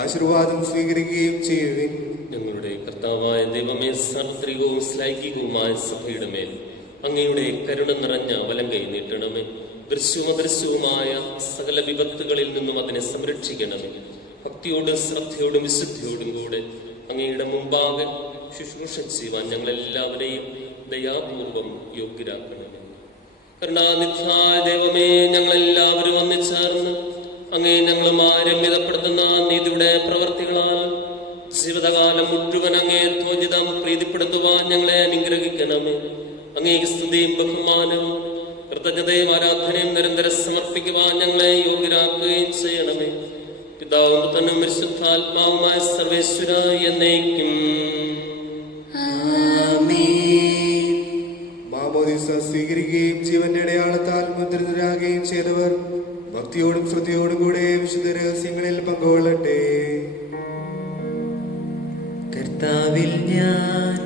ആശീർവാദം സ്വീകരിക്കുകയും ചെയ്യുവിൻ. ഞങ്ങളുടെ കർത്താവായ ദൈവമേ, സാർവത്രികവും ശ്ലൈകികവുമായ സഭയുടെ മേൽ അങ്ങയുടെ കരുണ നിറഞ്ഞ വലം കൈ നീട്ടണമേ. ദൃശ്യവും അദൃശ്യവുമായ സകല വിപത്തുകളിൽ നിന്നും അതിനെ സംരക്ഷിക്കണമേ. ഭക്തിയോടും ശ്രദ്ധയോടും വിശുദ്ധിയോടും കൂടെ അങ്ങയുടെ മുമ്പാകെ ശുശ്രൂഷ ചെയ്യുവാൻ ഞങ്ങളെല്ലാവരെയും ദയാപൂർവം യോഗ്യരാക്കണമേ. കരുണാനിധിയായ ദൈവമേ, ഞങ്ങളെല്ലാവരും ഒന്നിച്ചേർന്ന് അങ്ങേ ഞങ്ങളുമായി രമ്യതപ്പെടുത്തുന്ന നീതിയുടെ പ്രവർത്തികളാൽ ജീവിതകാലം മുഴുവൻ അങ്ങേ ത്വജിതം പ്രീതിപ്പെടുത്തുവാൻ ഞങ്ങളെ അനുഗ്രഹിക്കണമേ. അങ്ങേ സ്തുതിയും ബഹുമാനവും കൃതജ്ഞതയും ആരാധനയും നിരന്തരം സമർപ്പിക്കുവാൻ ഞങ്ങളെ യോഗ്യരാക്കുകയും ചെയ്യണമേ. പിതാവും പുത്രനും പരിശുദ്ധാത്മാവുമായ സർവേശ്വര എന്നേക്കും. ആമേൻ. മാമോദീസ സ്വീകരിക്കുകയും ജീവന്റെ അടയാളത്താൽ മുദ്രിതരാകുകയും ചെയ്തവർ ഭക്തിയോടും ശ്രദ്ധയോടും കൂടെ വിശുദ്ധ രഹസ്യങ്ങളിൽ പങ്കുകൊള്ളട്ടെ. കർത്താവിൽ ഞാൻ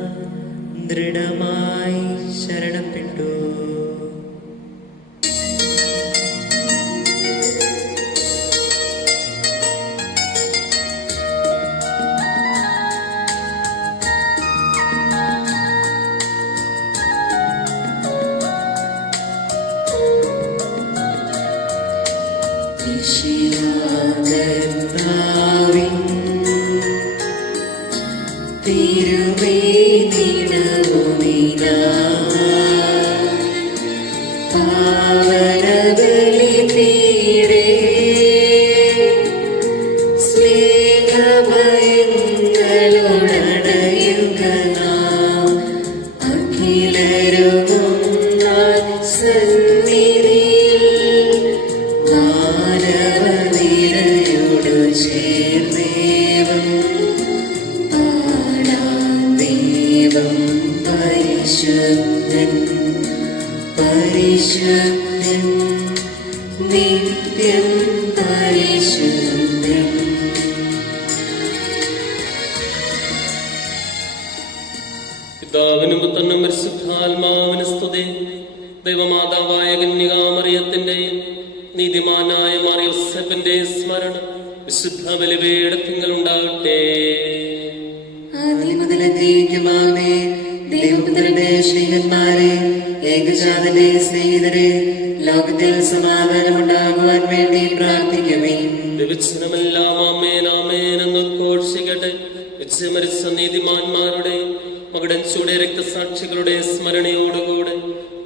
ദൃഢമായി ശരണപ്പെട്ടു. കർത്താവിൻ തിരുവേദിയിടുമിതാ, പാവനബലിപീഠേ സ്നേഹഭയങ്ങളുടടയുക നാം അഖിലരുമൊന്നായി സന്നിധിയിൽ മാനവനിരയോടു ചേർന്നേവം പാടാം ദൈവം നിത്യം പരിശുദ്ധൻ. പിതാവിനും പുത്രനും പരിശുദ്ധാത്മാവിന് സ്തുതി. ദൈവമാതാവായ കന്യകാമറിയത്തിന്റെയും നീതിമാനായ മാർ യോസേപ്പിന്റെ സ്മരണ വിശുദ്ധ ബലിപീഠത്തിങ്കൽ ഉണ്ടാകട്ടെ. ആദ്യം മുതൽ എന്നേക്കുമാമേ. ദൈവപുത്രന്റെ ശ്രീഹന്മാരെ, ഏകജാതന്റെ സ്നേഹിതരെ, ലോകത്തിൽ സമാധാനമുണ്ടാകുവാൻ വേണ്ടി പ്രാർത്ഥിക്കുമേ. ദൈവവചനമെല്ലാം ആമേൻ ആമേൻ എന്ന് ഘോഷിക്കട്ടെ. മരിച്ച നീതിമാന്മാരുടെ മകടഞ്ചൂടെ രക്തസാക്ഷികളുടെ സ്മരണയോടുകൂടെ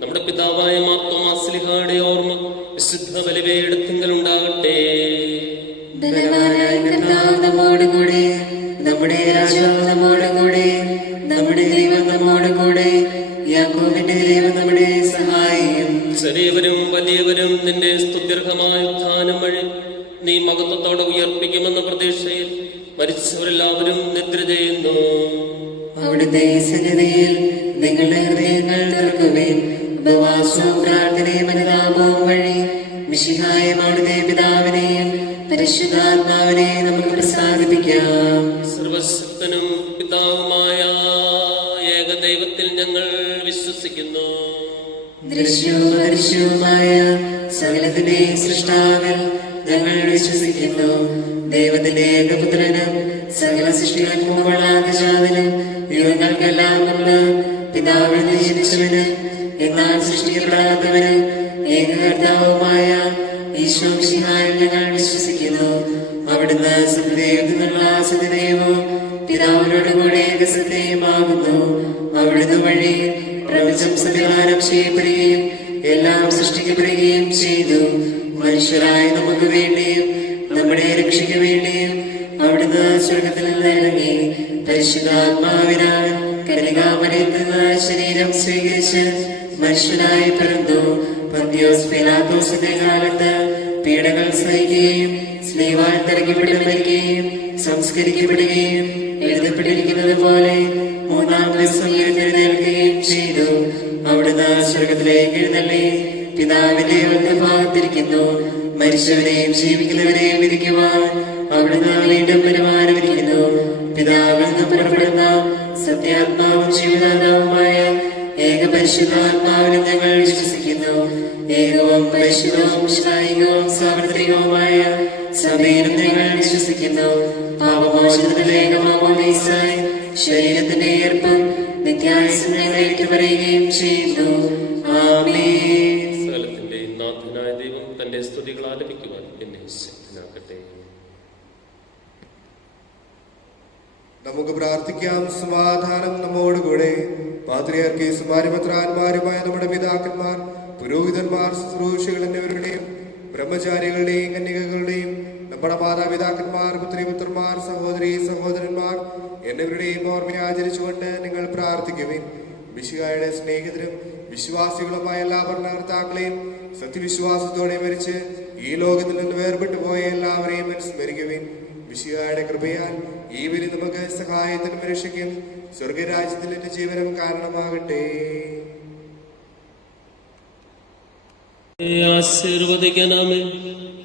നമ്മുടെ പിതാവായ മാർത്തോമാസ്ലിഹായുടെ ഓർമ്മ വിശുദ്ധ ബലിപീഠത്തിങ്കൽ ഉണ്ടാകട്ടെ. ധനവാനായ കർത്താവ് നമ്മോടുകൂടെ, നമ്മുടെ രാജാവ് നമ്മോടുകൂടെ, നമ്മുടെ ദൈവം നമ്മോടുകൂടെ, യാക്കോബിന്റെ ദൈവം നമ്മുടെ സഹായം. ചെറിയവരും വലിയവരും നിന്റെ സ്തുത്യർഹമായ ഉത്ഥാനം വഴി നീ മഹത്വത്തോടെ ഉയർപ്പിക്കുമെന്ന പ്രതീക്ഷയിൽ മരിച്ചവരെല്ലാവരും നിദ്ര ചെയ്യുന്നു. അവിടുത്തെ സന്നിധിയിൽ നിങ്ങളുടെ ഹൃദയങ്ങൾ തുറക്കുവേൻ. ഉപവാസവും പ്രാർത്ഥനയും അനുതാപവും വഴി മിശിഹായ അവിടുത്തെ പിതാവിനെയും പരിശുദ്ധാത്മാവിനെയും നമുക്ക് പ്രസാദിപ്പിക്കാം. സർവശക്തനും പിതാവുമായ ഏകദൈവത്തിൽ ഞങ്ങൾ വിശ്വസിക്കുന്നു. ദൃശ്യവും അദൃശ്യവുമായ സകലത്തിന്റെ സൃഷ്ടാവിൽ ഞങ്ങൾ വിശ്വസിക്കുന്നു. ദൈവത്തിന്റെ ഏകപുത്രനും സകല സൃഷ്ടികൾക്കും വളാതിജാതനും യുഗങ്ങൾക്കെല്ലാം മുമ്പ് പിതാവിൽ നിന്ന് ജനിച്ചവനും എന്നാൽ സൃഷ്ടിക്കപ്പെടാത്തവനും ഏകകർത്താവുമായ ഈശോ മിശിഹായിൽ ഞങ്ങൾ വിശ്വസിക്കുന്നു. അവിടുന്ന് സത്യദൈവത്തിനുള്ള സത്യദൈവവും പിതാവിനോടുകൂടെ ഏകസത്യമാകുന്നു. അവിടുന്ന് വഴി പ്രപഞ്ചം സംവിധാനം ചെയ്യപ്പെടുകയും എല്ലാം സൃഷ്ടിക്കപ്പെടുകയും ചെയ്തു. മനുഷ്യരായ നമുക്ക് വേണ്ടിയും നമ്മുടെ രക്ഷയ്ക്ക് വേണ്ടിയും അവിടുന്ന് സ്വർഗത്തിൽ നിന്ന് ഇറങ്ങി പരിശുദ്ധാത്മാവിനാൽ കന്യകാമറിയത്തിൽ നിന്ന് ശരീരം സ്വീകരിച്ച് മനുഷ്യനായി പിറന്നു. പന്തിയോസ് പീലാത്തോസിന്റെ കാലത്ത് പീഡകൾ സഹിക്കുകയും സ്ലീവാൻ തറയ്ക്കപ്പെടുകയും സംസ്കരിക്കപ്പെടുകയും എഴുതപ്പെട്ടിരിക്കുന്നത് പോലെ മൂന്നാം ദിവസം ഉയർത്തെഴുന്നേൽക്കുകയും ചെയ്തു. അവിടുന്ന് സ്വർഗത്തിലേക്ക് എഴുന്നള്ളി പിതാവിന്റെ വലതുഭാഗത്തിരിക്കുന്നു. മരിച്ചവരെയും ജീവിക്കുന്നവരെയും വിധിക്കുവാൻ അവിടുന്ന് വീണ്ടും വരുമാനമിരിക്കുന്നു. പിതാവിൽ നിന്ന് പുറപ്പെടുന്ന സത്യാത്മാവും ജീവദാതാവുമായ ഏകപരിശുദ്ധാത്മാവിനും ഞങ്ങൾ വിശ്വസിക്കുന്നു. ഏകവും പരിശുദ്ധവും ശാരീരികവും സാർവത്രികവുമായ സഭയിലും ഞങ്ങൾ വിശ്വസിക്കുന്നു. പാപമോചനത്തിന്റെ ഏകമാമോദീസായി ശരീരത്തിന്റെ ഏർപ്പും നിത്യായുസ്സും ഞങ്ങൾ ഏറ്റുപറയുകയും ചെയ്യുന്നു. ആമേൻ. സകലത്തിന്റെ നാഥനായ ദൈവം തന്റെ സ്തുതികൾ ആലപിക്കുവാൻ എന്നെ ശക്തനാക്കട്ടെ. നമുക്ക് പ്രാർത്ഥിക്കാം. സമാധാനം നമ്മോടുകൂടെ. പാത്രിയാർക്കീസുമാരും മെത്രാന്മാരുമായ നമ്മുടെ പിതാക്കന്മാർ, പുരോഹിതന്മാർ, ശുശ്രൂഷകൾ എന്നിവരുടെയും ബ്രഹ്മചാരികളുടെയും കന്യകകളുടെയും നമ്മുടെ മാതാപിതാക്കന്മാർ, പുത്രിപുത്രന്മാർ, സഹോദരി സഹോദരന്മാർ എന്നിവരുടെയും ഓർമ്മയെ ആചരിച്ചുകൊണ്ട് നിങ്ങൾ പ്രാർത്ഥിക്കുവിൻ. മിശിഹായുടെ സ്നേഹിതരും വിശ്വാസികളുമായ എല്ലാ ഭരണകർത്താക്കളെയും സത്യവിശ്വാസത്തോടെ മരിച്ച് ഈ ലോകത്തിൽ നിന്ന് വേർപെട്ടു പോയ എല്ലാവരെയും സ്മരിക്കുവിൻ. മിശിഹായുടെ കൃപയാൽ ഈ ബലി നമുക്ക് സഹായത്തിനും രക്ഷയ്ക്കും സ്വർഗരാജ്യത്തിൽ എന്റെ ജീവനം കാരണമാകട്ടെ. ആശീർവദിക്കണമേ.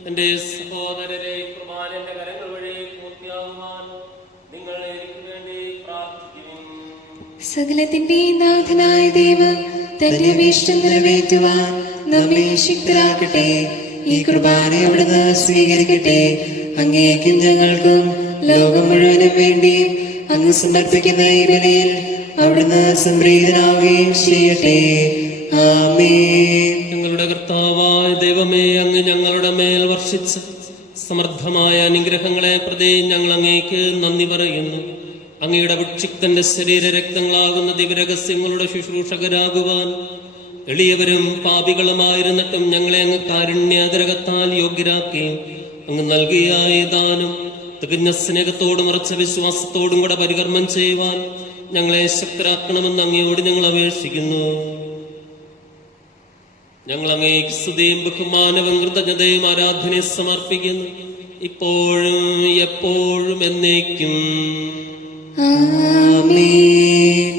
എന്റെ സഹോദരരെ, കുർബാനയുടെ കരങ്ങൾ വഴി പൂർത്തിയാകുവാൻ നിങ്ങൾ എനിക്ക് വേണ്ടി പ്രാർത്ഥിക്കുന്നു. സകലത്തിന്റെ നാഥനായ ദൈവം തന്റെ അഭീഷ്ടം നിറവേറ്റുവാൻ നമ്മെ ശക്തരാക്കട്ടെ. ഈ കുർബാന അവിടുന്ന് സ്വീകരിക്കട്ടെ. അങ്ങേക്കും ഞങ്ങൾക്കും ലോകം മുഴുവനും വേണ്ടി അങ്ങ് സമർപ്പിക്കുന്ന ഈ ബലിയിൽ അവിടുന്ന് സംപ്രീതനാവുകയും ചെയ്യട്ടെ. ആമേൻ. ഞങ്ങളുടെ കർത്താവായ ദൈവമേ, അങ്ങ് ഞങ്ങളുടെ മേൽ വർഷിച്ച സമർത്ഥമായ അനുഗ്രഹങ്ങളെ പ്രതി ഞങ്ങൾ അങ്ങേക്ക് നന്ദി പറയുന്നു. അങ്ങയുടെ അഭിഷിക്തന്റെ ശരീര രക്തങ്ങളാകുന്ന ദിവ്യരഹസ്യങ്ങളുടെ ശുശ്രൂഷകരാകുവാൻ എളിയവരും പാപികളുമായിരുന്നിട്ടും ഞങ്ങളെ അങ്ങ് കാരുണ്യാതിരകത്താൽ യോഗ്യരാക്കി അങ്ങ് നൽകിയ ദാനം തികഞ്ഞ സ്നേഹത്തോടും ഉറച്ച വിശ്വാസത്തോടും കൂടെ പരികർമ്മം ചെയ്യുവാൻ ഞങ്ങളെ ശക്തരാക്കണമെന്ന് അങ്ങയോട് ഞങ്ങൾ അപേക്ഷിക്കുന്നു. ഞങ്ങൾ അങ്ങേക്ക് സ്തുതിയും ബഹുമാനവും കൃതജ്ഞതയും ആരാധനയും സമർപ്പിക്കുന്നു, ഇപ്പോഴും എപ്പോഴും എന്നേക്കും. ആമേൻ.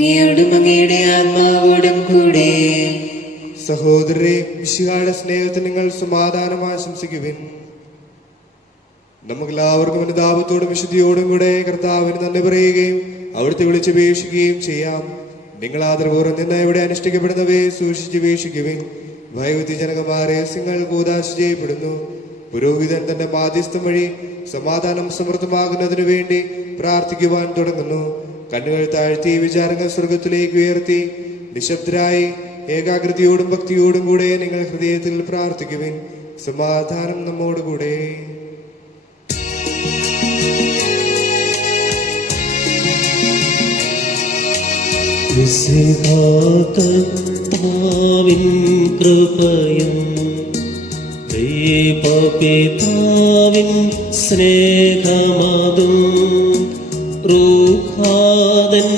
അങ്ങയോടും അങ്ങയുടെ ആത്മാവോടും കൂടെ. സഹോദരരെ, മിശിഹായുടെ സ്നേഹത്തിൽ നിങ്ങൾ സമാധാനം ആശംസിക്കുവിൻ. നമുക്കെല്ലാവർക്കും അനുതാപത്തോടും വിശുദ്ധിയോടും കൂടെ കർത്താവിന് നന്ദി പറയുകയും അവിടുത്തെ വിളിച്ചപേക്ഷിക്കുകയും ചെയ്യാം. നിങ്ങൾ ആദരപൂർവ്വം നിന്ന് ഇവിടെ അനുഷ്ഠിക്കപ്പെടുന്നവയെ സൂക്ഷിച്ച് വീക്ഷിക്കുവിൻ. ഭയവിധിജനകമായ രഹസ്യങ്ങൾ കൂദാശ ചെയ്യപ്പെടുന്നു. പുരോഹിതൻ തന്റെ മാധ്യസ്ഥം വഴി സമാധാനം സമൃദ്ധമാകുന്നതിനു വേണ്ടി പ്രാർത്ഥിക്കുവാൻ തുടങ്ങുന്നു. കണ്ണുകൾ താഴ്ത്തി വിചാരങ്ങൾ സ്വർഗത്തിലേക്ക് ഉയർത്തി നിശബ്ദരായി ഏകാഗ്രതയോടും ഭക്തിയോടും കൂടെ നിങ്ങൾ ഹൃദയത്തിൽ പ്രാർത്ഥിക്കുവിൻ. സമാധാനം നമ്മോടുകൂടെ. കർത്താവിൻ കൃപയും ദൈവപിതാവിൻ സ്നേഹമതും റൂഹാദൻ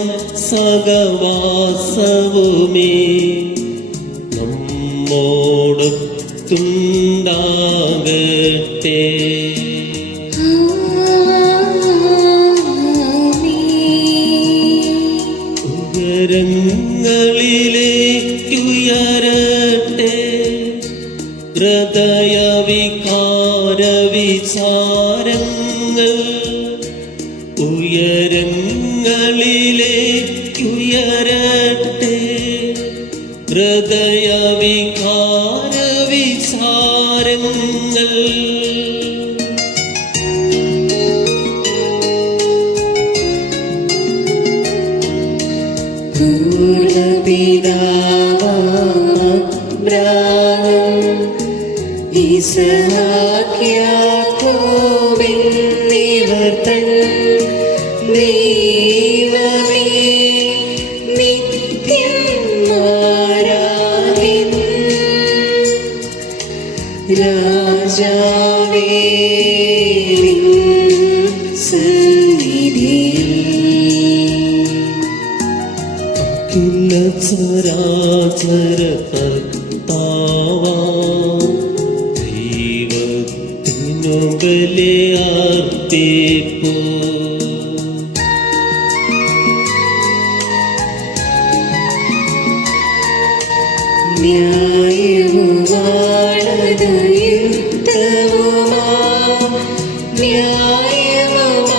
സഹവാസവുമേ നമ്മോടൊത്തുണ്ടാകട്ടെ. ഉയരങ്ങളിലേക്കുയരട്ടെ ഹൃദയവികാര വിചാരങ്ങൾ. ഉയരങ്ങളിലേക്കുയരട്ടെ ഹൃദയവികാര വിചാരങ്ങൾ. ിവർ തൻ ദൈവമേ നിത്യം ആരാധിൻ രാജാവേ നിൻ സന്നിധിയിൽ. അഖില ചരാചര കർത്താവാ ദൈവത്തിനു ബലിയർപ്പിപ്പൂ. ന്യായവുമാണത് യുക്തവുമാ, ന്യായവുമാണത്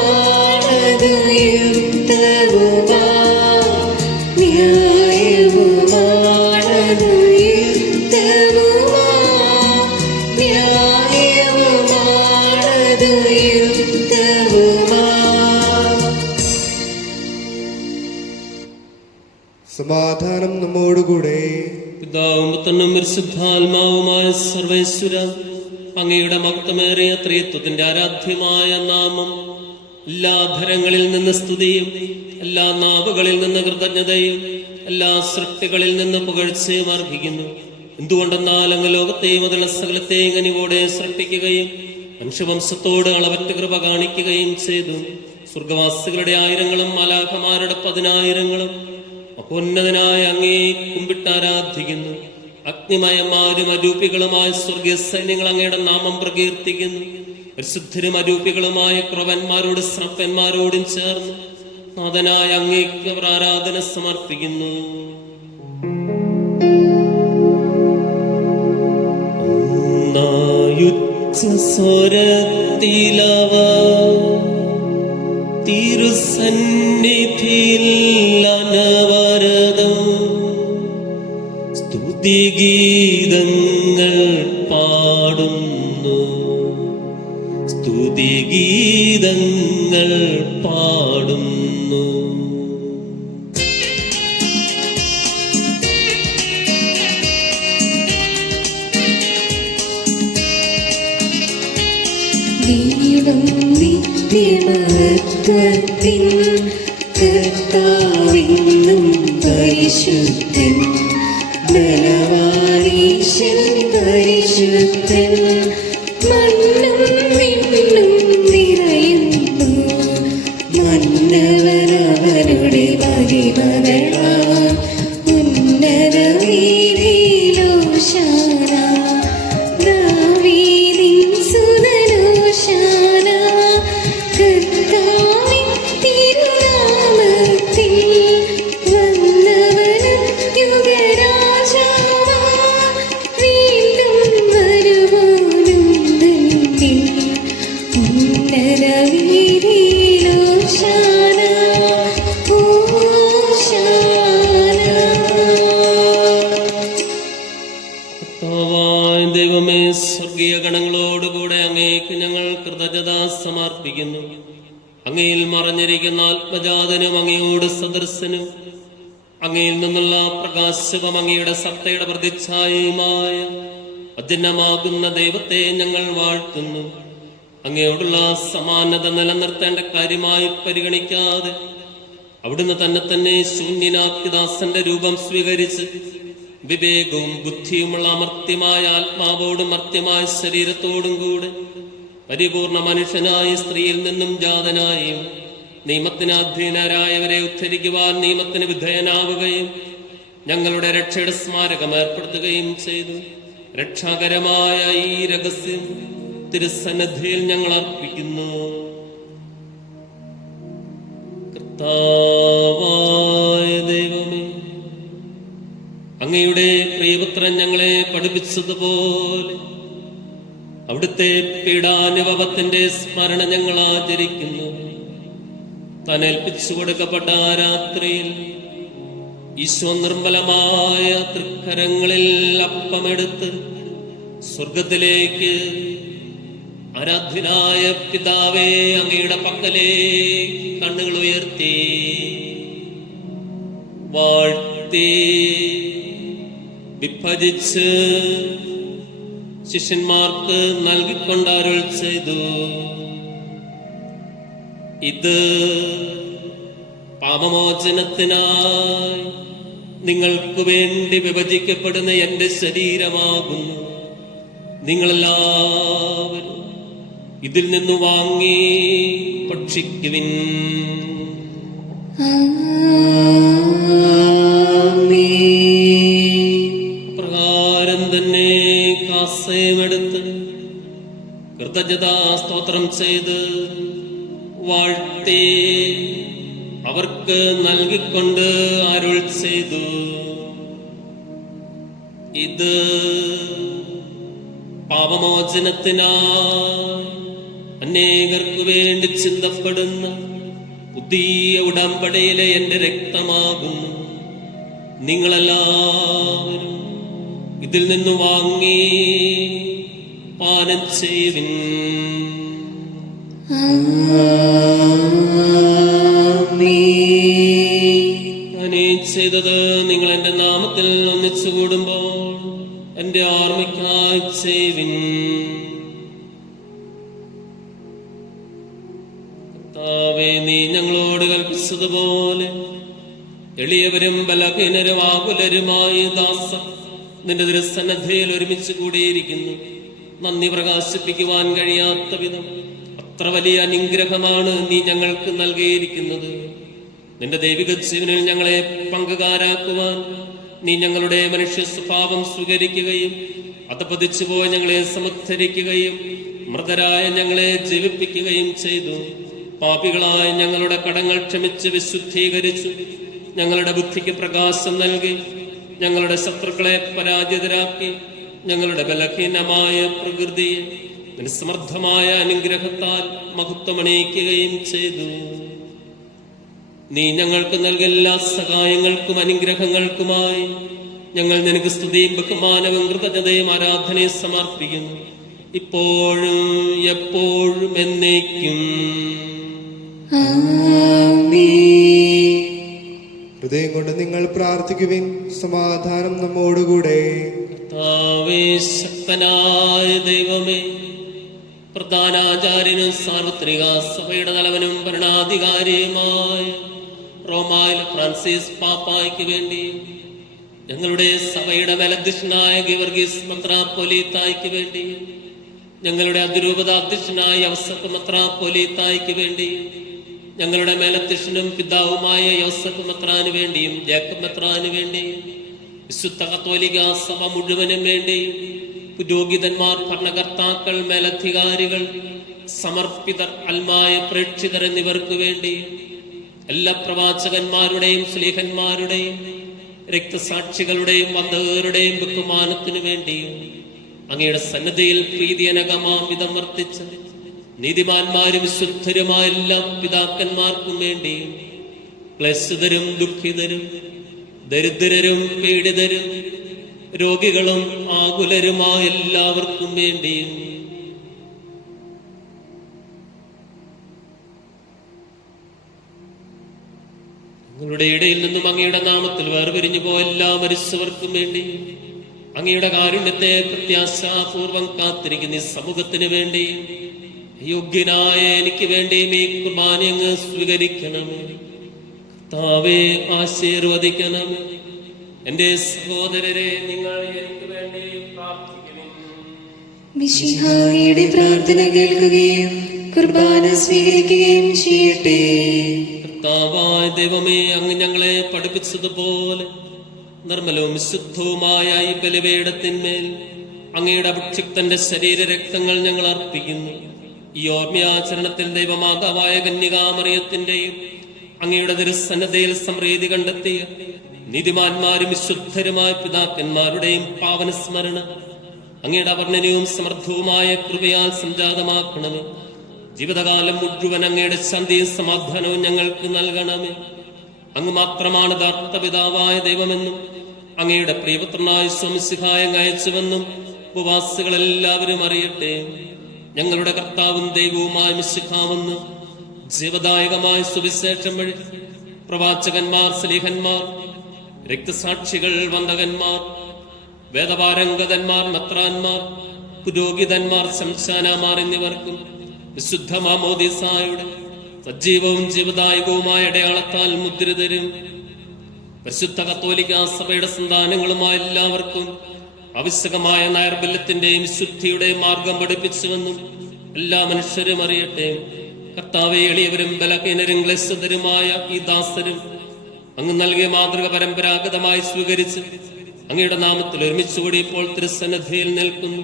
യുക്തവുമാ, ന്യായവുമാണത് യുക്തവുമാ, ന്യായവുമാണത് യുക്തവുമാ. സമാധാനം നമ്മോടുകൂടെ. പിതാവും പുത്രനും പരിശുദ്ധാത്മാവുമായ സർവേശ്വര, അങ്ങയുടെ മഹത്വമേറിയ ത്രിത്വത്തിന്റെ ആരാധ്യമായ നാമം എല്ലാ ധരങ്ങളിൽ നിന്ന് സ്തുതിയും എല്ലാ നാവുകളിൽ നിന്ന് കൃതജ്ഞതയും എല്ലാ സൃഷ്ടികളിൽ നിന്ന് പുകഴ്ചയും അർഹിക്കുന്നു. എന്തുകൊണ്ടെന്നാൽ അങ്ങ് ലോകത്തെയും അതിലുള്ള സകലത്തെയും കനിവോടെ സൃഷ്ടിക്കുകയും മനുഷ്യവംശത്തോട് അളവറ്റ കൃപ കാണിക്കുകയും ചെയ്തു. സ്വർഗവാസികളുടെ ആയിരങ്ങളും മാലാഖമാരുടെ 10,000-ങ്ങളും അപ്പോന്നതനായ അങ്ങേ കുമ്പിട്ട് ആരാധിക്കുന്നു. അഗ്നിമയന്മാരും അരൂപികളുമായ സ്വർഗീയ സൈന്യങ്ങൾ അങ്ങയുടെ നാമം പ്രകീർത്തിക്കുന്നു. പരിശുദ്ധരും അരൂപികളുമായ ക്രവന്മാരോടും ശ്രപ്പന്മാരോടും ചേർന്ന് നാഥനായ അങ്ങേക്ക് അവർ ആരാധന സമർപ്പിക്കുന്നു. സ്വരത്തിലവ തിരുസന്നിധിയിൽ അനവരതം സ്തുതിഗീതങ്ങൾ പാടുന്നു, സ്തുതിഗീതങ്ങൾ പാടുന്നു. ദൈവം നിത്യമഹത്വത്തിൻ കർത്താവിന്നും പരിശുദ്ധൻ, ബലവാനീശൻ പരിശുദ്ധൻ, മണ്ണും വിണ്ണും നിറയുന്നു മന്നവനവനുടെ മഹിമകളാൽ. ഉന്നത വീതിയിലോശാന, ദാവീദിൻ സുതനോശാന, കർത്താവിൻ തിരുനാമത്തിൽ കൃതജ്ഞത സമർപ്പിക്കുന്നു. അങ്ങയിൽ മറഞ്ഞിരിക്കുന്ന ആത്മജാതനും അങ്ങയോട് സദൃശനും അങ്ങയിൽ നിന്നുള്ള പ്രകാശവും അങ്ങയുടെ സത്തയുടെ പ്രതിച്ഛായയുമായ അജന്യമാകുന്ന ദൈവത്തെ ഞങ്ങൾ വാഴ്ത്തുന്നു. അങ്ങയോടുള്ള സമാനത നിലനിർത്തേണ്ട കാര്യമായി പരിഗണിക്കാതെ അവിടുന്ന് തന്നെ ശൂന്യനാക്കി ദാസന്റെ രൂപം സ്വീകരിച്ച് വിവേകവും ബുദ്ധിയുമുള്ള അമർത്യമായ ആത്മാവോടും മർത്യമായ ശരീരത്തോടും കൂടെ പരിപൂർണ മനുഷ്യനായ സ്ത്രീയിൽ നിന്നും ജാതനായും നിയമത്തിന് അധീനരായവരെ ഉദ്ധരിക്കുവാൻ നിയമത്തിന് വിധേയനാവുകയും ഞങ്ങളുടെ രക്ഷയുടെ സ്മാരകം ഏർപ്പെടുത്തുകയും ചെയ്തു. രക്ഷാകരമായ ഈ രഹസ്യം തിരുസന്നിധിയിൽ ഞങ്ങൾ അർപ്പിക്കുന്നു. കർത്താവായ ദൈവമേ, അങ്ങയുടെ പ്രിയപുത്രൻ ഞങ്ങളെ പഠിപ്പിച്ചതുപോലെ അവിടുത്തെ പീഡാനുഭവത്തിന്റെ സ്മരണ ഞങ്ങൾ ആചരിക്കുന്നു. താൻ ഏൽപ്പിച്ചു കൊടുക്കപ്പെട്ട ആ രാത്രിയിൽ ഈശോ നിർമ്മലമായ തൃക്കരങ്ങളിൽ അപ്പമെടുത്ത് സ്വർഗത്തിലേക്ക് ആരാധ്യനായ പിതാവേ അങ്ങയുടെ പക്കലേക്ക് കണ്ണുകൾ ഉയർത്തി വാഴ്ത്തി വിഭജിച്ച് ശിഷ്യന്മാർക്ക് നൽകിക്കൊണ്ട് അരുൾ ചെയ്തു, ഇത് പാപമോചനത്തിനായി നിങ്ങൾക്ക് വേണ്ടി വിഭജിക്കപ്പെടുന്ന എന്റെ ശരീരമാകുന്നു. നിങ്ങളെല്ലാവരും ഇതിൽ നിന്ന് വാങ്ങി ഭക്ഷിക്കുവിൻ. പ്രകാരം തന്നെ കാസയുമെടുത്ത് കൃതജ്ഞതാ സ്തോത്രം ചെയ്ത് വാഴ്ത്തി അവർക്ക് നൽകിക്കൊണ്ട് അരുൾ ചെയ്തു, ഇത് പാപമോചനത്തിനായി അനേകർക്ക് വേണ്ടി ചിന്തപ്പെടുന്ന പുതിയ ഉടമ്പടിയിലെ എന്റെ രക്തമാകുന്നു. നിങ്ങളെല്ലാവരും ഇതിൽ നിന്ന് വാങ്ങി പാനം ചെയ്യുവിൻ. ഞാനീ ചെയ്തത് നിങ്ങൾ എന്റെ നാമത്തിൽ ഒന്നിച്ചു കൂടുമ്പോൾ എന്റെ ഓർമ്മയ്ക്കായി ചെയ്യുവിൻ. കർത്താവേ, നീ ഞങ്ങളോട് കൽപ്പിച്ചതുപോലെ എളിയവരും ബലഹീനരും ആകുലരുമായി ദാസ നിന്റെ തിരുസന്നിധിയിൽ ഒരുമിച്ച് കൂടിയിരിക്കുന്നു. നന്ദി പ്രകാശിപ്പിക്കുവാൻ കഴിയാത്ത വിധം അത്ര വലിയ അനുഗ്രഹമാണ് നീ ഞങ്ങൾക്ക് നൽകിയിരിക്കുന്നത്. നിന്റെ ദൈവിക ജീവനിൽ ഞങ്ങളെ പങ്കുകാരാക്കുവാൻ നീ ഞങ്ങളുടെ മനുഷ്യ സ്വഭാവം സ്വീകരിക്കുകയും അധപതിച്ചു പോയ ഞങ്ങളെ സമുദ്ധരിക്കുകയും മൃതരായ ഞങ്ങളെ ജീവിപ്പിക്കുകയും ചെയ്തു. പാപികളായ ഞങ്ങളുടെ കടങ്ങൾ ക്ഷമിച്ച് വിശുദ്ധീകരിച്ചു. ഞങ്ങളുടെ ബുദ്ധിക്ക് പ്രകാശം നൽകി ഞങ്ങളുടെ ശത്രുക്കളെ പരാജിതരാക്കി. ഞങ്ങളുടെ ബലഹീനമായ പ്രകൃതിയെ നിസ്സമർത്ഥമായ അനുഗ്രഹത്താൽ മഹത്വമണിയിക്കുകയും ചെയ്തു. നീ ഞങ്ങൾക്ക് നൽകിയ എല്ലാ സഹായങ്ങൾക്കും അനുഗ്രഹങ്ങൾക്കുമായി ഞങ്ങൾ നിനക്ക് സ്തുതിയും ബഹുമാനവും കൃതജ്ഞതയും ആരാധനയും സമർപ്പിക്കുന്നു, ഇപ്പോഴും എപ്പോഴും എന്നേക്കും. ഹൃദയം കൊണ്ട് നിങ്ങൾ പ്രാർത്ഥിക്കുവിൻ. സമാധാനം നമ്മോടുകൂടെ. കർത്താവേ, ശക്തനായ ദൈവമേ, പ്രധാനാചാര്യനും സാർവത്രിക സഭയുടെ തലവനും ഭരണാധികാരിയുമായ റോമായിലെ ഫ്രാൻസിസ് പാപ്പായ്ക്ക് വേണ്ടി, ഞങ്ങളുടെ സഭയുടെ മേലധ്യക്ഷനായ ഗീവർഗീസ് മെത്രാപ്പൊലീത്തായ്ക്ക് വേണ്ടി, ഞങ്ങളുടെ അതിരൂപത അധ്യക്ഷനായ യോസഫ് മെത്രാപ്പൊലീത്തായ്ക്ക് വേണ്ടി, ഞങ്ങളുടെ മേലധ്യക്ഷനും പിതാവുമായ യോസഫ് മെത്രാന് വേണ്ടിയും ജേക്കബ് മെത്രാന് വേണ്ടിയും വിശുദ്ധ കത്തോലിക്ക സഭ മുഴുവനും വേണ്ടിയും പുരോഹിതന്മാർ, ഭരണകർത്താക്കൾ, മേലധികാരികൾ, സമർപ്പിതർ, അൽമായ പ്രേക്ഷിതർ എന്നിവർക്ക് വേണ്ടിയും എല്ലാ പ്രവാചകന്മാരുടെയും ശ്ലീഹന്മാരുടെയും രക്തസാക്ഷികളുടെയും വന്ധകരുടെയും ബഹുമാനത്തിനു വേണ്ടിയും അങ്ങയുടെ സന്നദ്ധയിൽ പ്രീതിയനകമാമിതം വർത്തിച്ച നീതിമാന്മാരും വിശുദ്ധരുമായ എല്ലാ പിതാക്കന്മാർക്കും വേണ്ടിയും ക്ലേശിതരും ദുഃഖിതരും ദരിദ്രരും പീഡിതരും രോഗികളും ആകുലരുമായ എല്ലാവർക്കും വേണ്ടിയും ഞങ്ങളുടെ ഇടയിൽ നിന്നും അങ്ങയുടെ നാമത്തിൽ വേർപിരിഞ്ഞു പോയ എല്ലാ മരിച്ചവർക്കും വേണ്ടി അങ്ങയുടെ കാരുണ്യത്തെ പ്രത്യാശാപൂർവം കാത്തിരിക്കുന്ന ഈ സമൂഹത്തിന് വേണ്ടി യോഗ്യനായ എനിക്ക് വേണ്ടിയും ഈ കുർബാന അങ്ങ് സ്വീകരിക്കണമേ. കർത്താവേ, ആശീർവദിക്കണമേ. എന്റെ സഹോദരരെ, നിങ്ങൾ എനിക്ക് വേണ്ടി പ്രാർത്ഥിക്കണം. മിശിഹായുടെ പ്രാർത്ഥന കേൾക്കുകയും കുർബാന സ്വീകരിക്കുകയും ചെയ്യട്ടെ. കർത്താവായ ദൈവമേ, അങ്ങ് ഞങ്ങളെ പഠിപ്പിച്ചതുപോലെ നിർമ്മലവും വിശുദ്ധവുമായ ഈ ബലിപീഠത്തിന്മേൽ അങ്ങയുടെ അഭിഷിക്തന്റെ ശരീരരക്തങ്ങൾ ഞങ്ങൾ അർപ്പിക്കുന്നു. ഈ ഓർമ്മയാചരണത്തിൽ ദൈവമാതാവായ കന്യകാമറിയത്തിന്റെയും അങ്ങയുടെ തിരുസന്നദ്ധയിൽ സമൃദ്ധി കണ്ടെത്തിയ നീതിമാന്മാരും വിശുദ്ധരുമായ പിതാക്കന്മാരുടെയും പാവനസ്മരണ അങ്ങയുടെ അവർണ്ണനവും സമർത്ഥവുമായ കൃപയാൽ സംജാതമാക്കണമേ. ജീവിതകാലം മുഴുവൻ അങ്ങയുടെ ശാന്തിയും സമാധാനവും ഞങ്ങൾക്ക് നൽകണമേ. അങ്ങ് മാത്രമാണ് യഥാർത്ഥ പിതാവായ ദൈവമെന്നും അങ്ങയുടെ പ്രിയപുത്രനായ സ്വമിശിഹായ അയച്ചുവെന്നും ഉപവാസികളെല്ലാവരും അറിയട്ടെ. ഞങ്ങളുടെ കർത്താവും ദൈവവുമായ മിശിഹാവെന്ന് ജീവദായകമായ സുവിശേഷം വഴി പ്രവാചകന്മാർ, സ്ലീഹന്മാർ, രക്തസാക്ഷികൾ, വന്ദകന്മാർ, വേദപാരംഗതന്മാർ, മെത്രാന്മാർ, പുരോഹിതന്മാർ, ശംശാനമാർ എന്നിവർക്കും വിശുദ്ധ മാമോദീസായുടെ സജീവവും ജീവദായകവുമായ അടയാളത്താൽ മുദ്രിതരും പരിശുദ്ധ കത്തോലിക്ക സഭയുടെ സന്താനങ്ങളുമായ എല്ലാവർക്കും ആവശ്യകമായ നൈർബല്യത്തിന്റെയും ശുദ്ധിയുടെയും മാർഗം പഠിപ്പിച്ചുവെന്നും എല്ലാ മനുഷ്യരും അറിയട്ടെ. കർത്താവെ, എളിയവരും ബലഹീനരും ക്ലേശതരുമായ ഈ ദാസരും അങ്ങ് നൽകിയ മാതൃക പരമ്പരാഗതമായി സ്വീകരിച്ച് അങ്ങയുടെ നാമത്തിൽ ഒരുമിച്ചുകൂടി ഇപ്പോൾ തിരുസന്നിധിയിൽ നിൽക്കുന്നു.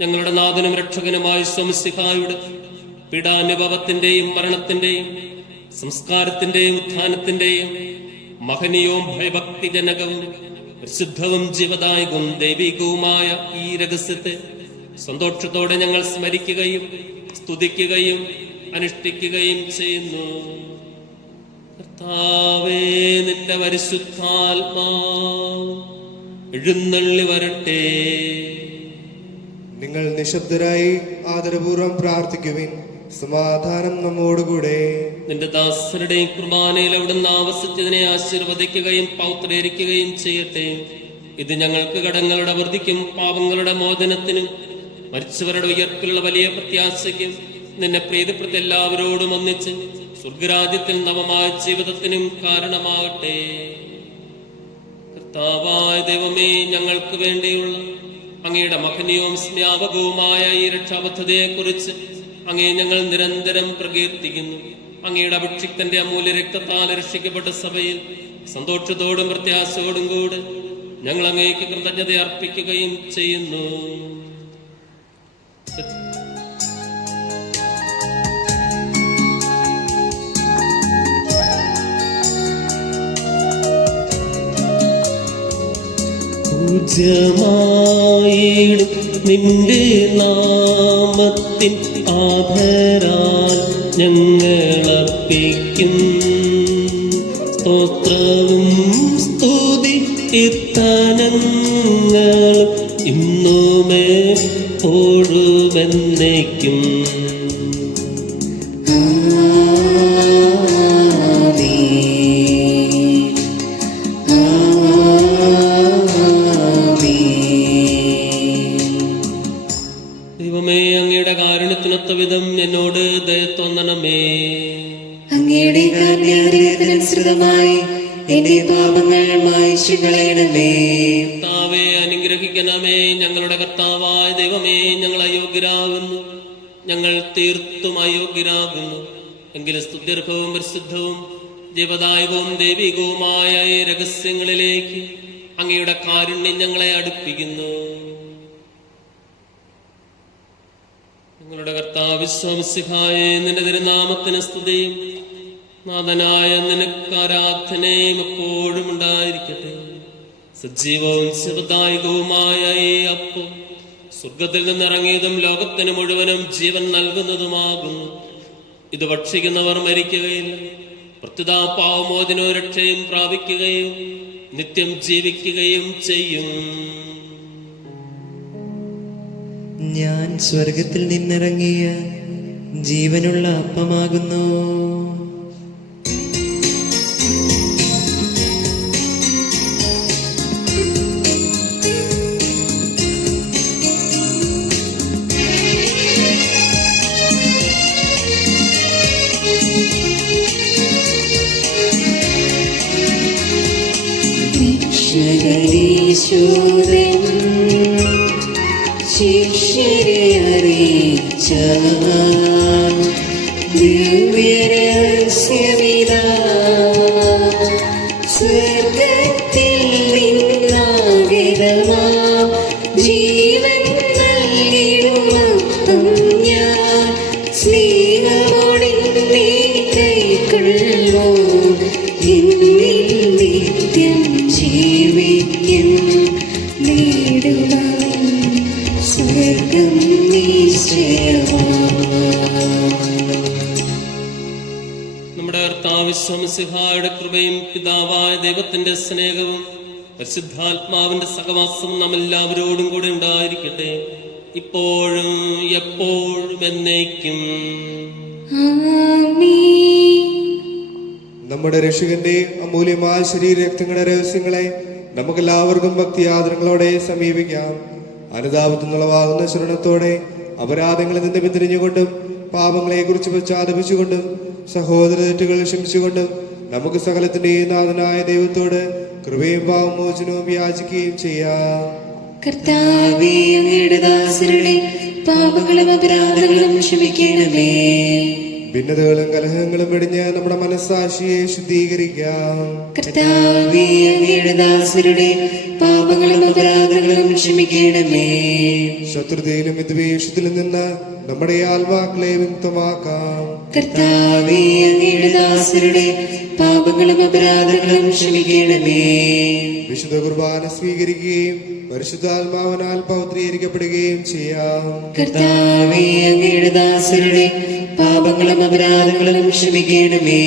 ഞങ്ങളുടെ നാഥനും രക്ഷകനുമായ സ്വമിശിഹായുടെ പീഡാനുഭവത്തിന്റെയും മരണത്തിന്റെയും സംസ്കാരത്തിന്റെയും ഉത്ഥാനത്തിന്റെയും മഹനീയവും ഭയഭക്തിജനകവും പ്രസിദ്ധവും ജീവദായകവും ദൈവികവുമായ ഈ രഹസ്യത്തെ സന്തോഷത്തോടെ ഞങ്ങൾ സ്മരിക്കുകയും സ്തുതിക്കുകയും അനുഷ്ഠിക്കുകയും ചെയ്യുന്നു. കർത്താവേ, നിന്റെ പരിശുദ്ധാത്മാവ് എഴുന്നള്ളി വരട്ടെ. നിങ്ങൾ നിശബ്ദരായി ആദരപൂർവ്വം പ്രാർത്ഥിക്കുവിൻ. സമാധാനം നമ്മോടുകൂടെ. നിന്റെ ദാസരുടെയും കുർബാനയിൽ അവിടുന്ന് ആവസിച്ചതിനെ ആശീർവദിക്കുകയും പൗത്രീകരിക്കുകയും ചെയ്യട്ടെ. ഇത് ഞങ്ങൾക്ക് കടങ്ങളുടെ വൃദ്ധിക്കും പാപങ്ങളുടെ മോചനത്തിനും മരിച്ചവരുടെ ഉയർപ്പിലുള്ള വലിയ പ്രത്യാശയ്ക്കും നിന്നെ പ്രീതിപ്പെടുത്തി എല്ലാവരോടും ഒന്നിച്ച് സ്വർഗരാജ്യത്തിൽ നവമായ ജീവിതത്തിനും കാരണമാകട്ടെ. കർത്താവായ ദൈവമേ, ഞങ്ങൾക്ക് വേണ്ടിയുള്ള അങ്ങയുടെ മഹനീയവും സ്നാപകവുമായ ഈ രക്ഷാപദ്ധതിയെക്കുറിച്ച് അങ്ങയെ ഞങ്ങൾ നിരന്തരം പ്രകീർത്തിക്കുന്നു. അങ്ങയുടെ അഭിഷിക്തന്റെ അമൂല്യ രക്തത്താൽ രക്ഷിക്കപ്പെട്ട സഭയിൽ സന്തോഷത്തോടും പ്രത്യാശയോടും കൂടെ ഞങ്ങൾ അങ്ങേക്ക് കൃതജ്ഞത അർപ്പിക്കുകയും ചെയ്യുന്നു. പൂജ്യമായിടും നിന്റെ നാമത്തിൻ ആദരാൽ ഞങ്ങളർപ്പിക്കും സ്തോത്രവും സ്തുതി കീർത്തനങ്ങളും ഇന്നുമേ ഓടുമെന്നേക്കും. ദൈവമേ, അങ്ങയുടെ കാരുണ്യത്തിനൊത്ത വിധം എന്നോട് ദയ തോന്നണമേ. അങ്ങയുടെ കാരുണ്യാനുസൃതമായി എന്റെ പാപങ്ങൾ മായ്ച്ചു കളയണമേ. കർത്താവേ, അനുഗ്രഹിക്കണമേ. ഞങ്ങളുടെ കർത്താവായ ദൈവമേ, ഞങ്ങൾ അയോഗ്യരാകുന്നു, ഞങ്ങൾ തീർത്തും അയോഗ്യരാകുന്നു. എങ്കിലും സ്തുത്യർഹവും പരിശുദ്ധവും ജീവദായകവും ദൈവികവുമായ ഈ രഹസ്യങ്ങളിലേക്ക് അങ്ങയുടെ കാരുണ്യം ഞങ്ങളെ അടുപ്പിക്കുന്നു. ഞങ്ങളുടെ കർത്താവ് മിശിഹായേ, നിന്റെ തിരുനാമത്തിന് സ്തുതിയും നാഥനായ നിനക്ക് ആരാധനയും എപ്പോഴും ഉണ്ടായിരിക്കട്ടെ. സജീവവും ശിവദായകവുമായ ഈ അപ്പം സ്വർഗത്തിൽ നിന്നിറങ്ങിയതും ലോകത്തിന് മുഴുവനും ജീവൻ നൽകുന്നതുമാകുന്നു. ഇത് ഭക്ഷിക്കുന്നവർ മരിക്കുകയില്ല, പ്രത്യുത പാവമോചനവും രക്ഷയും പ്രാപിക്കുകയും നിത്യം ജീവിക്കുകയും ചെയ്യും. ഞാൻ സ്വർഗത്തിൽ നിന്നിറങ്ങിയ ജീവനുള്ള അപ്പമാകുന്നു. ശിഷ്യരെ അറിയിച്ച ദിവ്യരഹസ്യമിതാ സ്വർഗത്തിൽ നിന്നാഗതമാ ജീവൻ നൽകിടുമപ്പം ഞാൻ സ്നേഹമോടെ കൈക്കൊള്ളോ എന്നിൽ നിത്യം ജീവിക്കും നേടുക സ്വർഗം നിശ്ചയമാണ്. നമ്മുടെ കർത്താവ് മിശിഹായുടെ കൃപയും പിതാവായ ദൈവത്തിന്റെ സ്നേഹവും പരിശുദ്ധാത്മാവിന്റെ സഹവാസവും നാം എല്ലാവരോടും കൂടെ ഉണ്ടായിരിക്കട്ടെ, ഇപ്പോഴും എപ്പോഴും എന്നേക്കും. ആമേൻ. നമ്മുടെ രക്ഷകന്റെ അമൂല്യമായ ശരീരരക്തങ്ങളുടെ രഹസ്യങ്ങളെ നമുക്കെല്ലാവർക്കും ഭക്തിയാദരങ്ങളോടെ സമീപിക്കാം. അനുതാപത്തിനുള്ളവാകുന്ന ശരണത്തോടെ അപരാധങ്ങളിൽ നിന്ന് പിന്തിരിഞ്ഞുകൊണ്ടും പാപങ്ങളെ കുറിച്ച് പശ്ചാത്തപിച്ചുകൊണ്ടും സഹോദര തെറ്റുകൾ ക്ഷമിച്ചുകൊണ്ടും നമുക്ക് സകലത്തിന്റെയും നാഥനായ ദൈവത്തോട് കൃപയും പാപമോചനവും യാചിക്കുകയും ചെയ്യാം. കർത്താവേ, അങ്ങയുടെ ദാസരുടെ പാപങ്ങളും അപരാധങ്ങളും ക്ഷമിക്കണമേ. ഭിന്നതകളും കലഹങ്ങളും വെടിഞ്ഞ് നമ്മുടെ മനസ്സാക്ഷിയെ ശുദ്ധീകരിക്കാം. കർത്താവേ, അങ്ങയുടെ ദാസരുടെ പാപങ്ങളും അപരാധങ്ങളും ക്ഷമിക്കണമേ. ശത്രുതയിലും വിദ്വേഷത്തിലും നിന്ന് നമ്മുടെ ആത്മാക്കളെ വിമുക്തമാക്കാം. കർത്താവേ, അങ്ങയുടെ ദാസരുടെ പാപങ്ങളും അപരാധങ്ങളും ക്ഷമിക്കണമേ. വിശുദ്ധ കുർബാന സ്വീകരിക്കുകയും പരിശുദ്ധാത്മാവിനാൽ പൗത്രീകരിക്കപ്പെടുകയും ചെയ്യാം. കർത്താവേ, അങ്ങയുടെ ദാസരുടെ പാപങ്ങളും അപരാധങ്ങളും ക്ഷമിക്കണമേ.